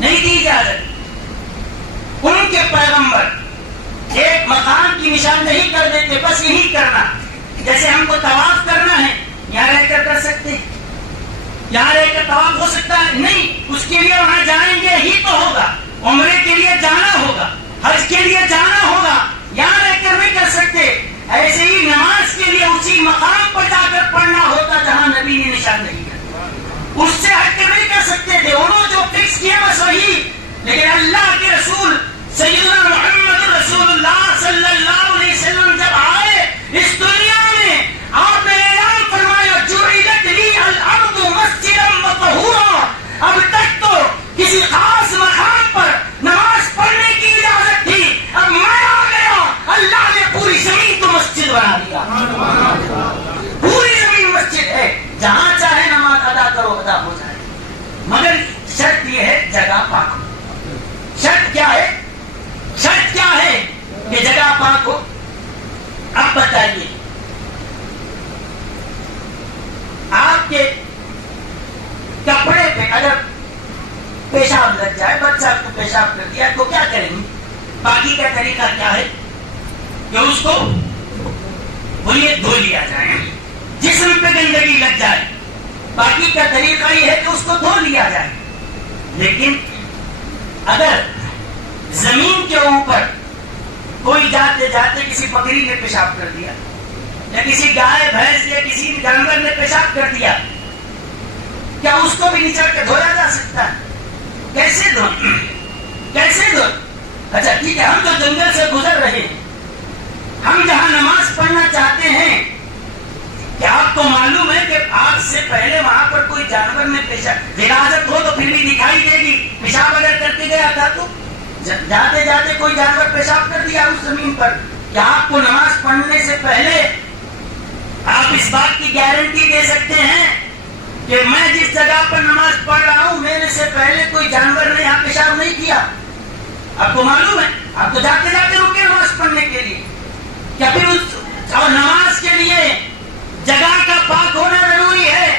نہیں دی اجازت۔ ان کے پیغمبر ایک مقام کی نشاندہی کر دیتے، بس یہی کرنا، جیسے ہم کو طواف کرنا ہے یہاں رہ کر سکتے ہیں، یہاں رہ کر طواف ہو سکتا ہے؟ نہیں، اس کے لیے وہاں جائیں گے ہی تو ہوگا، عمرے کے لیے جانا ہوگا، حج کے لیے جانا ہوگا، یہاں رہ کر نہیں کر سکتے۔ ایسے ہی نماز کے لیے اسی مقام پر جا کر پڑھنا ہوتا جہاں نبی نے نشاندہی کر، اس سے ہٹ کر نہیں کر سکتے تھے، انہوں جو فکس کیا بس وہی۔ لیکن اللہ کے رسول سیدنا محمد رسول اللہ صلی اللہ علیہ وسلم جب آئے اس دنیا میں، آپ نے اعلان فرمایا جعلت لی الارض مسجدا وطہورا۔ اب تک تو کسی خاص مقام پر نماز پڑھنے کی اجازت تھی، اب میں آ گیا، اللہ نے پوری زمین کو مسجد بنا دیا، پوری زمین مسجد ہے، جہاں چاہے نماز ادا کرو، ادا ہو جائے، مگر شرط یہ ہے جگہ پاک ہو۔ شرط کیا ہے؟ شرط کیا ہے کہ جگہ پاک ہو؟ اب بتائیے، آپ کے پیشاب لگ جائے، بچہ کو پیشاب کر دیا تو کیا کریں گے؟ باقی کا طریقہ کیا ہے کہ اس کو بولیے دھو لیا جائے. جسم پہ گندگی لگ جائے، باقی کا طریقہ یہ ہے کہ اس کو دھو لیا جائے. لیکن اگر زمین کے اوپر کوئی جاتے جاتے کسی بکری نے پیشاب کر دیا، یا کسی گائے بھینس یا کسی جانور نے پیشاب کر دیا، کیا اس کو بھی نچوڑ کے دھویا جا سکتا ہے؟ کیسے دھو؟ کیسے دھو؟ اچھا ٹھیک ہے، ہم تو جنگل سے گزر رہے ہیں، ہم جہاں نماز پڑھنا چاہتے ہیں، کیا آپ کو معلوم ہے کہ آپ سے پہلے وہاں پر کوئی جانور نے پیشاب، غلاظت ہو تو پھر بھی دکھائی دے گی، پیشاب اگر کرتے گیا تھا تو جاتے جاتے کوئی جانور پیشاب کر دیا اس زمین پر، کیا آپ کو نماز پڑھنے سے پہلے آپ اس بات کی گارنٹی دے سکتے ہیں کہ میں جس جگہ پر نماز پڑھ رہا ہوں میرے سے پہلے کوئی جانور نے یہاں پیشاب نہیں کیا؟ آپ کو معلوم ہے، آپ تو جاتے جاتے رکے نماز پڑھنے کے لیے. کیا پھر اس اور نماز کے لیے جگہ کا پاک ہونا ضروری ہے؟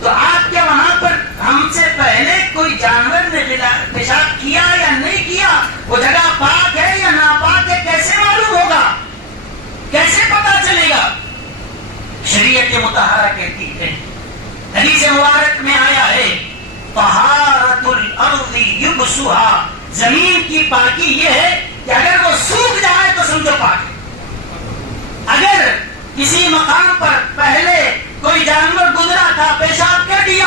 تو آپ کے وہاں پر ہم سے پہلے کوئی جانور نے پیشاب کیا یا نہیں کیا، وہ جگہ پاک ہے یا ناپاک ہے، کیسے معلوم ہوگا؟ کیسے پتا چلے گا؟ شریعت مطہرہ کہتی ہے، حدیث مبارک میں آیا ہے، طہارت الارض یبسھا، زمین کی پاکی یہ ہے کہ اگر وہ سوکھ جائے تو سمجھو پاک ہے. اگر کسی مقام پر پہلے کوئی جانور گزرا تھا، پیشاب کر دیا،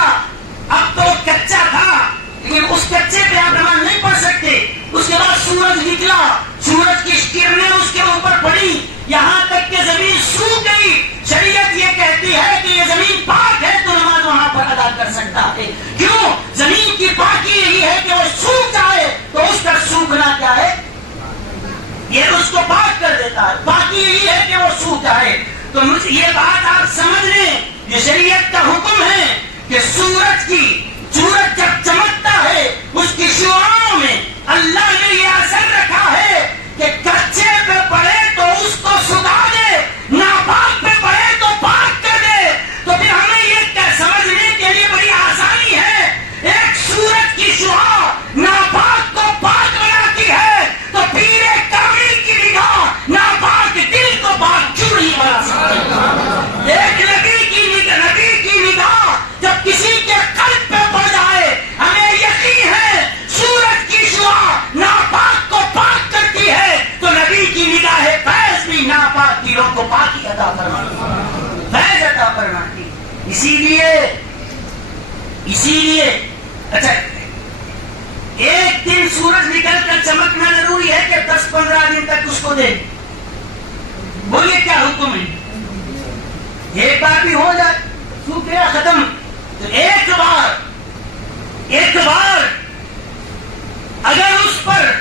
اب تو کچا تھا لیکن اس کچے پہ آپ نماز نہیں پڑھ سکتے، اس کے بعد سورج نکلا، سورج کی کرنیں اس کے اوپر پڑی، یہاں تک کہ زمین سوکھ گئی، شریعت یہ کہتی ہے کہ یہ زمین پاک ہے تو نماز وہاں پر ادا کر سکتا ہے. کیوں؟ زمین کی پاکی یہی ہے کہ وہ سوکھ جائے تو اس کا سوکھنا کیا ہے؟ یہ اس کو پاک کر دیتا ہے. پاکی یہی ہے کہ وہ سوکھ جائے. تو مجھے یہ بات آپ سمجھ لیں، یہ شریعت کا حکم ہے کہ سورج جب چمکتا ہے اس کی شعاعوں میں اللہ نے یہ اثر رکھا ہے کہ کچے پہ پڑے تو اس کو سکھا دے، ناپاک پہ پڑے تو پاک کر دے. تو پھر ہمیں یہ سمجھنے کے لیے بڑی آسانی ہے، ایک سورج کی شعاع ناپاک کو پاک بناتی ہے تو پھر ایک کامل کی نگاہ ناپاک دل کو پاک کیوں نہیں بنا سکتی؟ ایک نبی کی نگاہ جب کسی کے قلب پہ پڑ جائے، ہمیں یقین ہے سورج کی شعاع ناپاک کو پاک کرتی ہے تو نبی کی نگاہ فیض بھی ناپاک دلوں کو پاکی عطا فرماتی، فیض عطا فرماتی. اسی لیے اچھا ایک دن سورج نکل کر چمکنا ضروری ہے کہ 10-15 دن تک اس کو دے؟ بولیے کیا حکم ہے؟ ایک بار بھی ہو جائے سوکھ گیا ختم. تو ایک بار اگر اس پر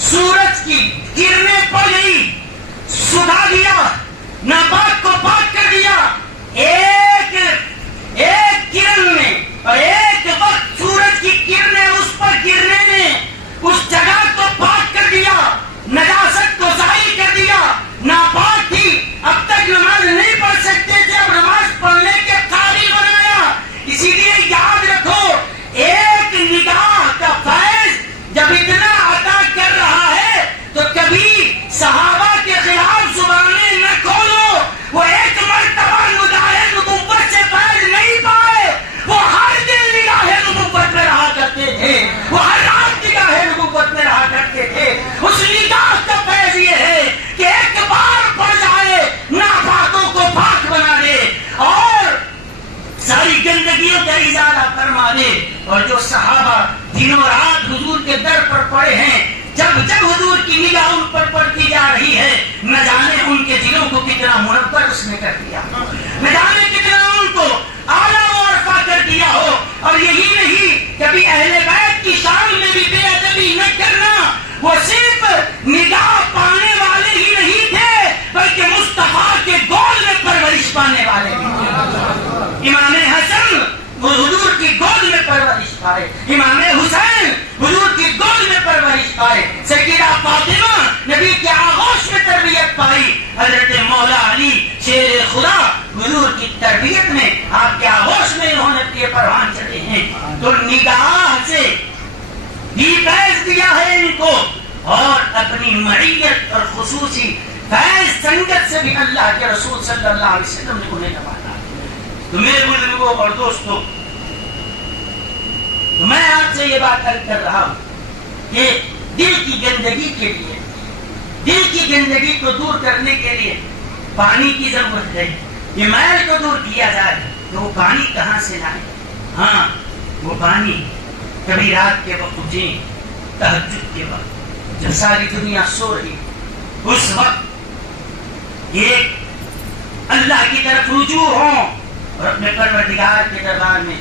سورج کی کرنیں پڑ گئی، سکھا دیا، ناپاک کو پاک کر دیا، ایک کرن میں اور ایک وقت سورج کی کرنیں اس پر گرنے نے اس جگہ کو پاک کر دیا، نجاست کو ظاہر کر دیا، ناپاک تھی، اب تک نماز نہیں پڑھ سکتے تھے، اب نماز پڑھنے کے قابل بنایا. اسی لیے یاد رکھو، ایک نگاہ کا فیض جب اتنا عطا کر رہا ہے تو کبھی صحابہ کے خلاف زبانیں نہ کھولو. وہ ایک مرتبہ نگاہ نبوت سے فیض نہیں پائے، وہ ہر دن نگاہ نبوت میں رہا کرتے تھے، وہ ہر رات نگاہ نبوت میں رہا کرتے تھے. اس نگاہ کا فیض یہ ہے کہ ایک بار پڑ جائے، ناپاکوں کو پاک بنا دے اور ساری گندگیوں کا ازالہ فرما دے. اور جو صحابہ دنوں رات حضور کے در پر پڑے ہیں، جب حضور کی نگاہ ان پر پڑتی جا رہی ہے، نہ جانے ان کے دلوں کو کتنا منور اس نے کر دیا، نہ جانے کتنا ان کو اعلیٰ و عرفہ کر دیا ہو. اور یہی نہیں، کبھی اہل بیت کی شان میں بھی بے ادبی نہ کرنا. وہ صرف نگاہ پانے والے ہی نہیں تھے بلکہ مصطفیٰ کے گود میں پرورش پانے والے بھی تھے. امام حسن وہ حضور کی گود میں پرورش پائے، امام حسین حضور کی گود میں پرورش پائے، سیدہ فاطمہ نبی کے آغوش میں تربیت پائی، حضرت مولا علی شیر خدا حضور کی تربیت میں آپ کے آغوش میں انہوں نے یہ پروان چڑھے ہیں. تو نگاہ سے فیض دیا ہے ان کو، اور اپنی معیت اور خصوصی فیض سنگت سے بھی اللہ کے رسول صلی اللہ علیہ وسلم نے انہیں نوازا۔ تو میرے بزرگوں اور دوستوں، تو میں آپ سے یہ بات عرض کر رہا ہوں کہ دل کی گندگی کے لیے، دل کی گندگی کو دور کرنے کے لیے پانی کی ضرورت ہے۔ یہ میل کو دور کیا جائے تو وہ پانی کہاں سے لائے؟ ہاں، وہ پانی کبھی رات کے وقت اٹھیں، تہجد کے وقت جب ساری دنیا سو رہی، اس وقت ایک اللہ کی طرف رجوع ہوں اور اپنے پروردگار کے دربار میں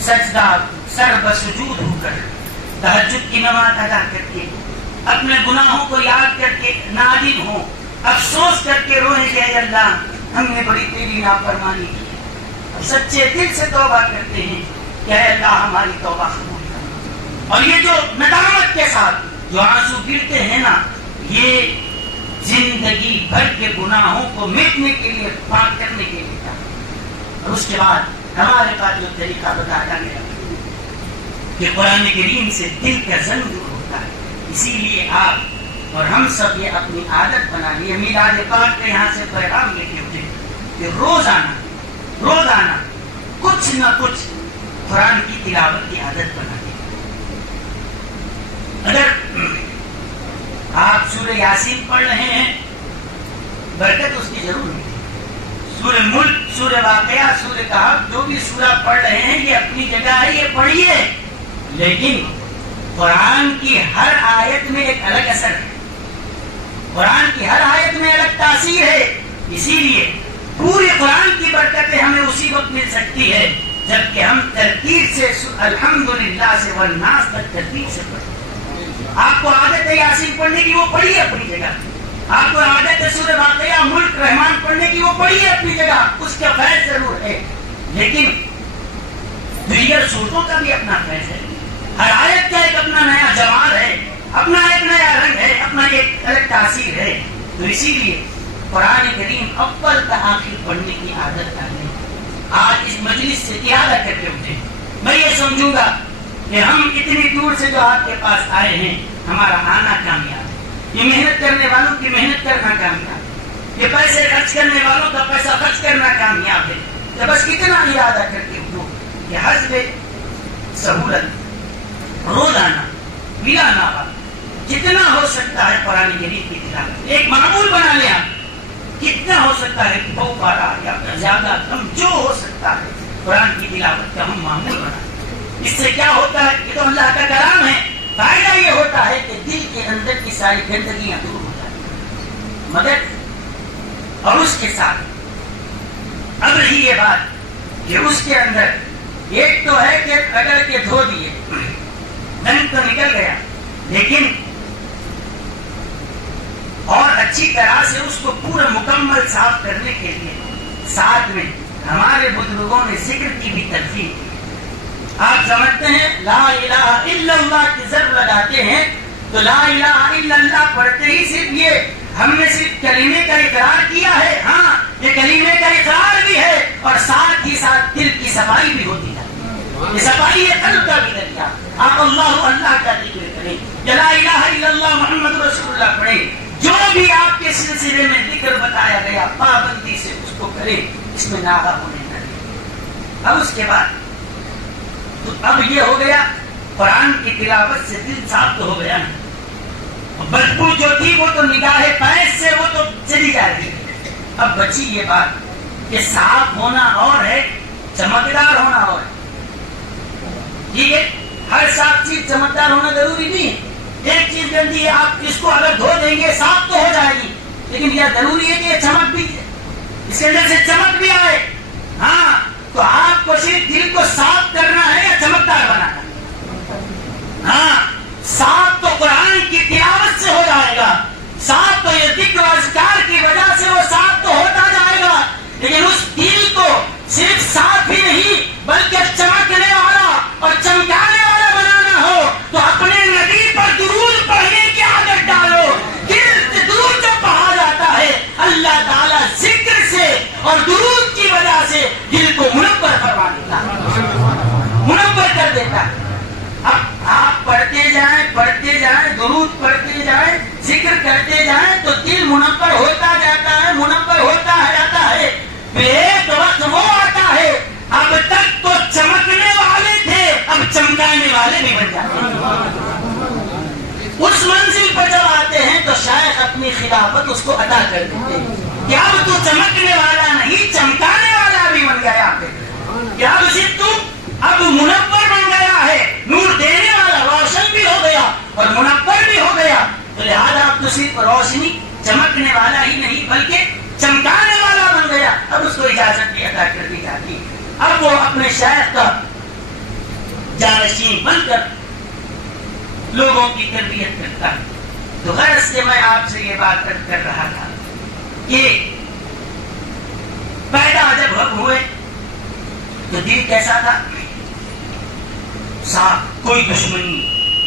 سجدہ سر بسجود ہو کر تہجد کی نماز ادا کر کے اپنے گناہوں کو یاد کر کے نادم ہوں، افسوس کر کے روئیں کہ اے اللہ ہم نے بڑی تیری نافرمانی کی، سچے دل سے توبہ کرتے ہیں کہ اے اللہ ہماری توبہ قبول کر۔ اور یہ جو ندامت کے ساتھ جو آنسو گرتے ہیں نا، یہ زندگی بھر کے گناہوں کو مٹنے کے لیے، پاک کرنے کے لیے تھا۔ اور اس کے بعد ہمارے پاس جو طریقہ بتایا گیا کہ قرآن کریم سے دل کا زنگ دور ہوتا ہے، اسی لیے آپ اور ہم سب یہ اپنی عادت بنا لیے، میلاد پاک کے یہاں سے پیغام لے کے اٹھے کہ روزانہ کچھ نہ کچھ قرآن کی تلاوت کی عادت بنا لیں۔ اگر آپ سورہ یاسین پڑھ رہے ہیں، برکت اس کی ضرور ہے۔ سورہ ملک، سورہ واقعہ، سورہ کہف، جو بھی سورہ پڑھ رہے ہیں یہ اپنی جگہ ہے، یہ پڑھیے، لیکن قرآن کی ہر آیت میں ایک الگ اثر ہے، قرآن کی ہر آیت میں الگ تاثیر ہے۔ اسی لیے پورے قرآن کی برکتیں ہمیں اسی وقت مل سکتی ہے جبکہ ہم ترتیب سے الحمدللہ سے والناس تک ترتیب سے پڑھیں۔ آپ کو عادت ہے یاسین پڑھنے کی، وہ پڑھیے اپنی جگہ۔ آپ کو عادت ہے سورہ واقعہ، ملک، رحمان پڑھنے کی، وہ پڑھیے اپنی جگہ، اس کا فیض ضرور ہے، لیکن دیگر صورتوں کا بھی اپنا فیض ہے۔ ہر آیت کا ایک اپنا نیا جمال ہے، اپنا ایک نیا رنگ ہے، اپنا ایک الگ تاثیر ہے۔ تو اسی لیے قرآن کریم اول تا آخر پڑھنے کی عادت ڈالیں۔ آج اس مجلس سے ارادہ کر کے اٹھے، میں یہ سمجھوں گا کہ ہم اتنی دور سے جو آپ کے پاس آئے ہیں، ہمارا آنا کامیاب ہے، یہ محنت کرنے والوں کی محنت کرنا کامیاب ہے، یہ پیسے خرچ کرنے والوں کا پیسہ خرچ کرنا کامیاب ہے۔ تو بس اتنا ارادہ کر کے اٹھو کہ حسب سہولت روزانہ بلا ناغہ جتنا ہو سکتا ہے قرآن کریم کی تلاوت ایک معمول بنا لیا، کتنا ہو سکتا ہے، 2 پارہ یا زیادہ کم، جو ہو سکتا ہے قرآن کی تلاوت کا ہم معمول بنا۔ اس سے کیا ہوتا ہے؟ یہ تو اللہ کا کلام ہے، فائدہ یہ ہوتا ہے کہ دل کے اندر کی ساری گندگیاں دور ہو جاتی، مگر اور اس کے ساتھ اب رہی یہ بات کہ اس کے اندر ایک تو ہے کہ رگڑ کے دھو دیے، دم تو نکل گیا، لیکن اور اچھی طرح سے اس کو پورا مکمل صاف کرنے کے لیے ساتھ میں ہمارے بزرگوں نے ذکر کی بھی تلقین کی۔ آپ سمجھتے ہیں لا الہ الا اللہ کی ضرب لگاتے ہیں تو لا الہ الا اللہ پڑھتے ہی صرف یہ ہم نے صرف کلمے کا اقرار کیا ہے، ہاں یہ کلمے کا اقرار بھی ہے، اور ساتھ ہی ساتھ دل کی صفائی بھی ہوتی ہے، یہ صفائی ہے قلب کا بھی ذریعہ۔ آپ اللہ کا ذکر کریں، لا الہ الا اللہ محمد رسول اللہ پڑھیں، جو بھی آپ کے سلسلے میں ذکر بتایا گیا پابندی سے اس کو کریں، اس میں ناغہ ہونے نہ دیں۔ اب اس کے بعد تو اب یہ ہو گیا قرآن کی تلاوت سے دل صاف تو ہو گیا، بدبو جو تھی وہ تو نگاہ پیش سے وہ تو چلی جا رہی ہے۔ اب بچی یہ بات کہ صاف ہونا اور ہے، چمکدار ہونا اور ہے۔ یہ ہر صاف چیز چمکدار ہونا ضروری نہیں ہے، ایک چیز گندی ہے، آپ اس کو اگر دھو دیں گے صاف تو ہو جائے گی، لیکن یہ ضروری ہے کہ یہ چمک بھی، اس کے اندر سے چمک بھی آئے۔ ہاں تو آپ کو صرف دل کو صاف کرنا ہے یا چمکدار بنانا؟ ہاں صاف تو قرآن کی تلاوت سے ہو جائے گا، صاف تو یہ ذکر و اذکار کی وجہ سے وہ صاف تو ہوتا جائے گا، لیکن اس دل کو صرف صاف ہی نہیں بلکہ چمکنے والا اور چمکانے والا بنانا ہو تو اپنے نبی پر درود پڑھنے کی عادت ڈالو۔ درود جو پڑھا جاتا ہے اللہ تعالیٰ ذکر سے اور درود کی وجہ سے دل کو منور فرما دیتا ہے، منور کر دیتا ہے۔ اب آپ پڑھتے پڑھتے جائیں, درود پڑھتے جائیں, ذکر کرتے جائیں تو دل منور ہوتا جاتا ہے, منور ہوتا جاتا ہے. ایک وقت وہ آتا ہے اب تک تو چمکنے والے تھے, اب چمکانے والے بھی بن جاتے ہیں. اس منزل پر جب آتے ہیں تو شاید اپنی خلافت اس کو عطا کر دیتے ہیں. کیا اب تو چمکنے والا نہیں, چمکانے والا بھی بن گیا ہے. کیا اسے تم اب منور بن گیا ہے, نور دینے والا, روشن بھی ہو گیا اور منور بھی ہو گیا. تو لہٰذا اب تو صرف روشنی چمکنے والا ہی نہیں بلکہ چمکانے والا بن گیا. اب اس کو اجازت بھی عطا کر دی جاتی. اب وہ اپنے شیخ کا جانشین بن کر لوگوں کی تربیت کرتا ہے. تو غرض سے میں آپ سے یہ بات کر رہا تھا کہ پیدا جب ہم ہوئے تو دل کیسا تھا؟ صاف, کوئی دشمنی,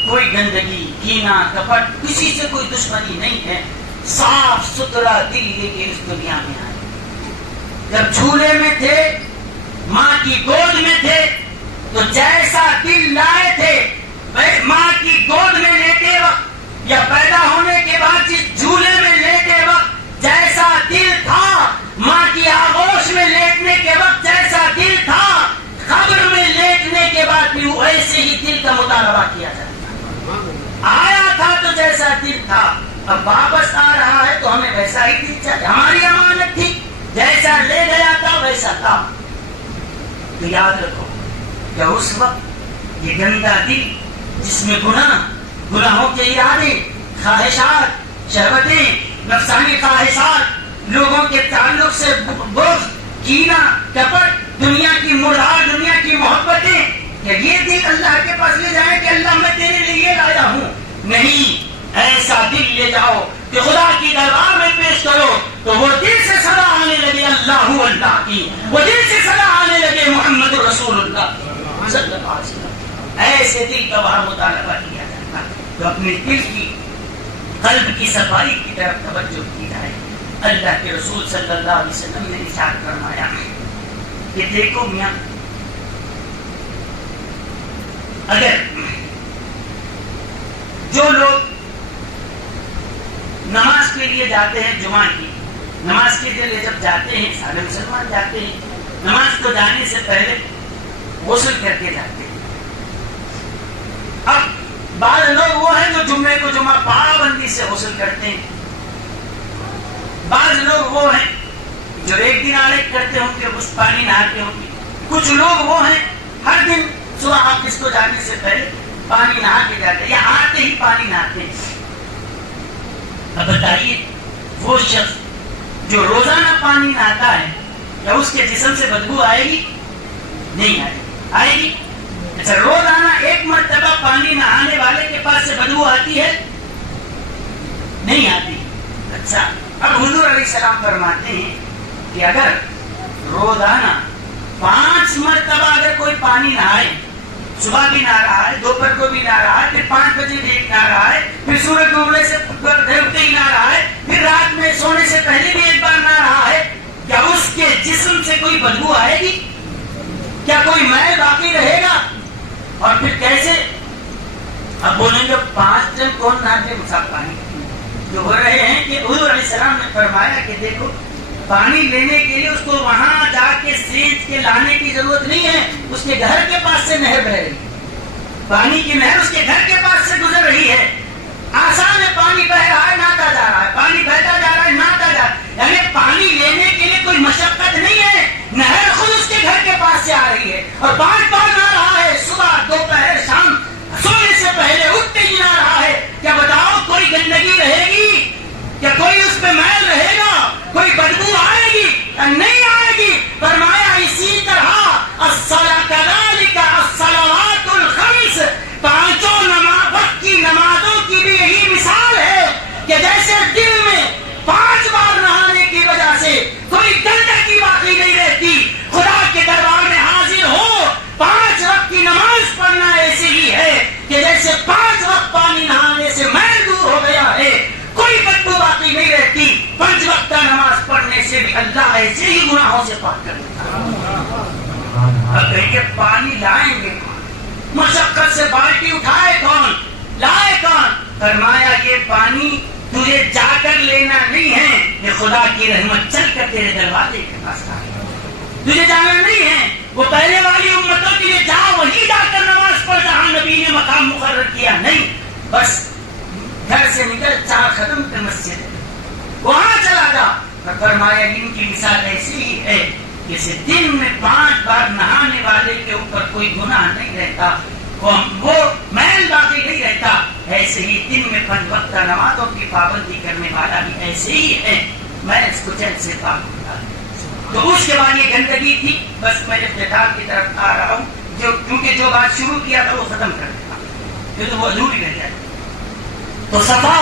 کوئی گندگی, کینہ, کپٹ, کسی سے کوئی دشمنی نہیں ہے. صاف ستھرا دل لے کے اس دنیا میں آئے. جب جھولے میں تھے, ماں کی گود میں تھے, تو جیسا دل لائے تھے ماں کی گود میں لیتے وقت یا پیدا ہونے کے بعد جس جھولے میں لیتے وقت جیسا دل تھا, ماں کی آغوش میں لیٹنے کے وقت جیسا دل تھا, قبر میں لیٹنے کے بعد بھی ویسے ہی دل کا مطالبہ کیا جاتا. آیا تھا تو جیسا دل تھا, اب واپس آ رہا ہے تو ہمیں ویسا ہی دل چاہیے. ہماری امانت تھی, جیسا لے گیا تھا ویسا تھا. تو یاد رکھو کہ اس وقت یہ گندا دل جس میں گناہوں کے ارادے, خواہشات, شہوتیں, نفسانی خواہشات, لوگوں کے تعلق سے بغض, کینہ, کپٹ, دنیا کی مردار, دنیا کی محبتیں, کہ یہ دل اللہ کے پاس لے جائیں کہ اللہ میں تیرے لیے یہ لایا ہوں. نہیں, ایسا دل لے جاؤ کہ خدا کی دربار میں پیش کرو تو وہ دل سے صدا آنے لگے اللہ اللہ کی, وہ دل سے صدا آنے لگے محمد رسول اللہ صلی اللہ علیہ وسلم. ایسے دل کا وہاں مطالبہ کیا جاتا تو اپنے دل کی, قلب کی صفائی کی طرف توجہ کی جائے. اللہ کے رسول صلی اللہ علیہ وسلم نے ارشاد فرمایا کہ دیکھو میاں, اگر جو لوگ نماز کے لیے جاتے ہیں, جمعہ کی نماز کے لیے جب جاتے ہیں, سارے مسلمان جاتے ہیں, نماز کو جانے سے پہلے غسل کر کے جاتے ہیں. اب بعض لوگ وہ ہیں جو جمعے کو جمعہ پابندی سے غسل کرتے ہیں, بعض لوگ وہ ہیں جو ایک دن آڑے کرتے ہوں گے, کچھ پانی نہاتے ہوں گے, کچھ لوگ وہ ہیں ہر دن صبح آفس کو جانے سے پہلے پانی نہا کے جاتے ہیں یا آتے ہی پانی نہاتے ہیں. اب بتائیے وہ شخص جو روزانہ پانی نہاتا ہے کیا اس کے جسم سے بدبو آئے گی؟ نہیں آئے گی. آئے گی؟ اچھا, روزانہ ایک مرتبہ پانی نہانے والے کے پاس سے بدبو آتی ہے؟ نہیں آتی. اچھا, اب حضور علیہ السلام فرماتے ہیں کہ اگر روزانہ 5 مرتبہ اگر کوئی پانی نہائے, صبح بھی نہ رہا ہے, دوپہر کو بھی نہ رہا ہے, پھر 5 بجے بھی ایک نہ رہا ہے, پھر سورج ڈوبنے سے ڈھلتے ہی نہ رہا ہے, پھر رات میں سونے سے پہلے بھی ایک بار نہ رہا ہے, کیا اس کے جسم سے کوئی بدبو آئے گی؟ کیا کوئی میل باقی رہے گا؟ اور پھر کیسے؟ اب بولیں گے 5 دن کون نہاتے مساف پانی جو ہو رہے ہیں کہ حضور علیہ السلام نے فرمایا کہ دیکھو پانی لینے کے لیے اس کو وہاں جا کے سینچ کے لانے کی ضرورت نہیں ہے, اس کے گھر کے پاس سے نہر بہ رہی ہے, پانی کی نہر اس کے گھر کے پاس سے گزر رہی ہے. آسان ہے, پانی بہ رہا ہے, نہاتا جا رہا ہے, پانی بہتا جا رہا ہے, نہاتا جا رہا ہے. یعنی پانی لینے کے لیے کوئی مشقت نہیں ہے, نہر خود اس کے گھر کے پاس سے آ رہی ہے اور 5 بار نہ رہا ہے, صبح, دوپہر, شام, سونے سے پہلے اٹھتے ہی نہ رہا ہے. کیا بتاؤ کوئی گندگی رہے گی؟ کیا کوئی اس پہ میل رہے گا؟ کوئی بدبو آئے گی؟ نہیں آئے گی. فرمایا اسی طرح الصلوات الخمس, 5 وقت کی نمازوں کی بھی یہی مثال ہے کہ جیسے دل میں 5 بار نہانے کی وجہ سے کوئی گندگی باقی نہیں رہتی, خدا کے دربار میں حاضر ہو 5 وقت کی نماز پڑھنا ایسے ہی ہے کہ جیسے 5 وقت پانی نہانے سے میل دور ہو گیا ہے, کوئی بدبو باقی نہیں رہتی. 5 وقت نماز پڑھنے سے بھی اللہ ایسے ہی گناہوں سے پاک کر دیتا ہے. اب کہیں کہ پانی لائیں گے, مشقت سے بالٹی اٹھائے کون, لائے کون؟ فرمایا یہ پانی تجھے جا کر لینا نہیں ہے، یہ خدا کی رحمت چل کر تیرے دروازے کے پاس آ گئی، تجھے جانا نہیں ہے وہ پہلے والی امتوں کے لیے جا وہیں جا کر نماز پڑھ جہاں نبی نے مقام مقرر کیا، نہیں، بس گھر سے نکل 4 قدم پہ مسجد ہے وہاں چلا جا۔ فرمایا ان کی مثال ایسی ہی ہے جیسے دن میں 5 بار نہانے والے کے اوپر کوئی گناہ نہیں رہتا، وہ میل باقی نہیں رہتا، ایسے ہی دن میں 5 وقت نمازوں کی پابندی کرنے والا بھی ایسے ہی ہے، میں اس کو جلد سے پاک بتا دوں۔ تو اس کے بعد یہ گندگی تھی، بس میں اختتام کی طرف آ رہا ہوں، کیونکہ جو بات شروع کیا تھا وہ ختم کر دیتا، پھر تو وہ ادھوری رہ جائے۔ تو صفا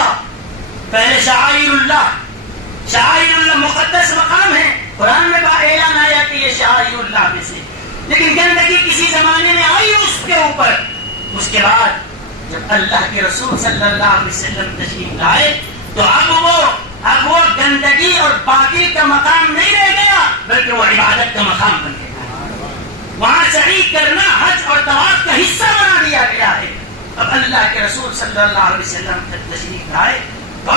پہلے شعائر اللہ مقدس مقام ہے، قرآن میں اعلان آیا کہ یہ شعائر اللہ میں سے، لیکن گندگی کسی زمانے میں آئی اس کے اوپر، اس کے بعد جب اللہ کے رسول صلی اللہ علیہ وسلم تشریف لائے تو اب وہ گندگی اور باطل کا مقام نہیں رہ گیا، بلکہ وہ عبادت کا مقام بن گیا، وہاں سعی کرنا حج اور طواف کا حصہ بنا دیا گیا ہے۔ اب اللہ کے رسول صلی اللہ علیہ وسلم جب تشریف لائے تو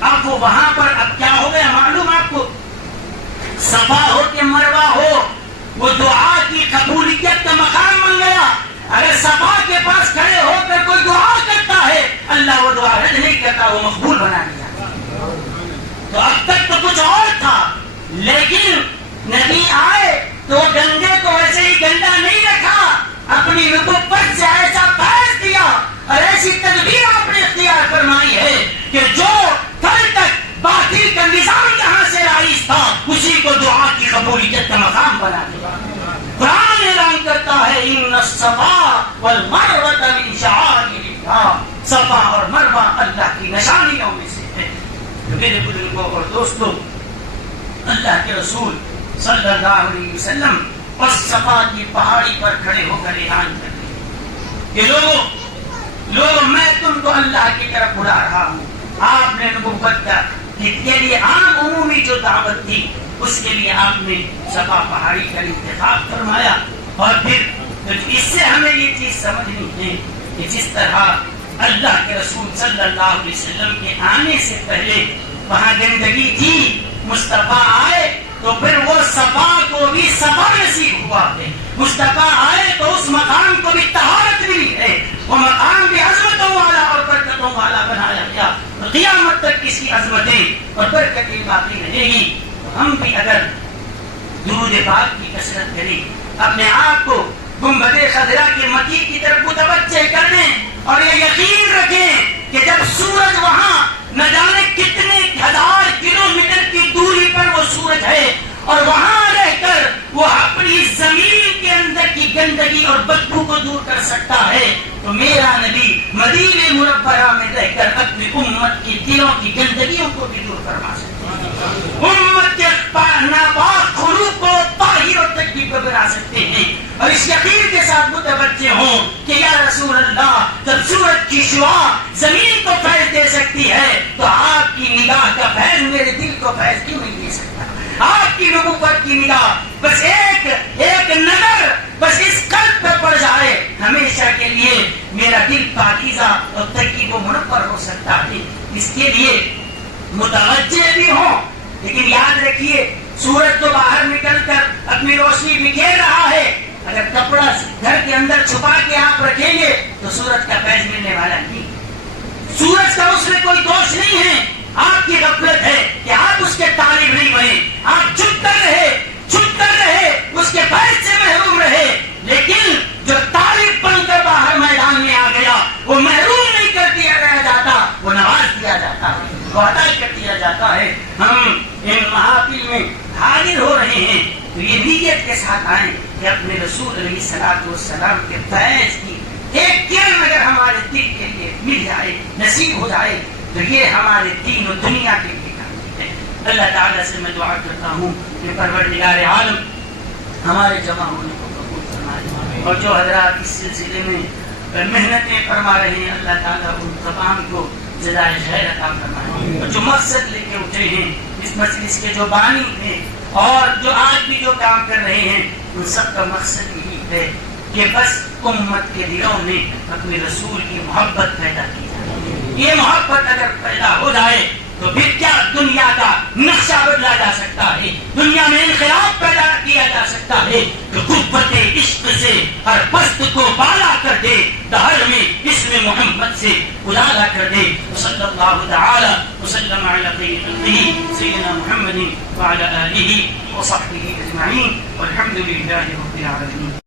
اب وہ وہاں پر اب کیا ہو گیا معلوم آپ کو؟ صفا ہو کہ مروہ ہو، وہ دعا کی قبولیت کا مقام بن گیا۔ اگر صفا کے پاس کھڑے ہو کر کوئی دعا کرتا ہے اللہ وہ دعا رد نہیں کرتا، وہ مقبول بنا دیا۔ تو اب تک تو کچھ اور تھا، لیکن نبی آئے تو گندے کو ایسے ہی گندا نہیں رکھا، اپنی نبوت سے ایسا فیض دیا اور ایسی تدبیر آپ نے اختیار فرمائی ہے کہ جو کل تک باطل کا نظام جہاں سے رائج تھا اسی کو دعا کی قبولیت کا مقام بنا دیا۔ قرآن اعلان کرتا ہے ان الصفا والمروہ من شعائر اللہ، صفا اور مروہ اللہ کی نشانیوں میں سے ہے۔ میرے بزرگوں اور دوستوں، اللہ کے رسول صلی اللہ علیہ وسلم اس صفا کی پہاڑی پر کھڑے ہو کر اعلان کر رہے کہ لوگوں میں تم کو اللہ کی طرف بلا رہا ہوں۔ آپ نے نبوت کا کے لیے عام عمومی جو دعوت تھی اس کے لیے آپ نے صفا پہاڑی کا انتخاب فرمایا، اور پھر اس سے ہمیں یہ چیز سمجھنی ہے کہ جس طرح اللہ کے رسول صلی اللہ علیہ وسلم کے آنے سے پہلے وہاں گندگی تھی، مصطفیٰ آئے تو پھر وہ صفا کو بھی صفا نصیب ہوا ہے، مصطفیٰ آئے تو اس مقام کو بھی طہارت ملی ہے، وہ مقام بھی عظمتوں والا اور برکتوں والا بنایا گیا، قیامت تک اس کی عظمتیں اور برکتیں باقی رہے گی۔ ہم بھی اگر درود پاک کی کثرت کریں، اپنے آپ کو گنبد خضرا کے مکی کی طرف متوجہ کر دیں اور یہ یقین رکھیں کہ جب سورج وہاں نہ جانے کتنے 1000 کلومیٹر کی دوری پر وہ سورج ہے اور وہاں رہ کر وہ اپنی زمین کے اندر کی گندگی اور بدبو کو دور کر سکتا ہے، تو میرا نبی مدینہ منورہ میں رہ کر اپنی امت کی دلوں کی گندگیوں کو بھی دور فرما سکتا ہے، امت کے ناپاک خلوق کو طاہر اور تطہیر بنا سکتے ہیں، اور اس یقین کے ساتھ متوجہ ہوں کہ یا رسول اللہ جب سورج کی شعاع زمین کو فیض دے سکتی ہے تو آپ کی نگاہ کا فیض میرے دل کو فیض کیوں نہیں دے سکتا؟ آپ کی نبوت کی نگاہ بس ایک نظر بس اس قلب پر پڑ جائے، ہمیشہ کے لیے میرا دل پاکیزہ اور تقی و منور ہو سکتا ہے۔ اس کے لیے متوجہ بھی ہوں، لیکن یاد رکھیے سورج تو باہر نکل کر اپنی روشنی بکھیر رہا ہے، اگر کپڑا گھر کے اندر چھپا کے آپ رکھیں گے تو سورج کا فیض ملنے والا نہیں، سورج کا اس میں کوئی دوش نہیں ہے، آپ کی غفلت ہے کہ آپ اس کے طالب نہیں بنے، آپ چھپ کر رہے اس کے فیض سے محروم رہے، لیکن جو طالب بن کر باہر میدان میں آ گیا وہ محروم نہیں کر دیا جاتا، وہ نواز دیا جاتا ہے، وہ عطا کر دیا جاتا ہے۔ ہم ان محافل میں حاضر ہو رہے ہیں تو یہ نیت کے ساتھ آئیں کہ اپنے رسول علیہ الصلوۃ والسلام کے فیض کی ایک کرن اگر ہمارے دل کے لیے مل جائے، نصیب ہو جائے، تو یہ ہمارے دین و دنیا کے لیے کافی ہے۔ اللہ تعالیٰ سے میں دعا کرتا ہوں کہ پروردگار عالم ہمارے جمع ہونے کو قبول فرمائے، اور جو حضرات اس سلسلے میں محنتیں فرما رہے ہیں اللہ تعالیٰ ان تمام کو جزائے خیر عطا فرمائے، اور جو مقصد لے کے اٹھے ہیں اس مجلس کے جو بانی ہیں اور جو آج بھی جو کام کر رہے ہیں ان سب کا مقصد یہی ہے کہ بس امت کے دلوں میں اپنے رسول کی محبت پیدا کی جائے. یہ محبت اگر پیدا ہو جائے تو پھر کیا دنیا کا نقشہ بدلا جا سکتا ہے, دنیا میں انقلاب پیدا کیا جا سکتا ہے کہ قوت عشق سے ہر پست کو بالا کر دے, دہر میں اسم محمد سے اجالا کر دے. صلی اللہ تعالی وسلم علی خیر خلقہ سیدنا محمد وعلی آلہ وصحبہ اجمعین والحمد للہ رب العالمین.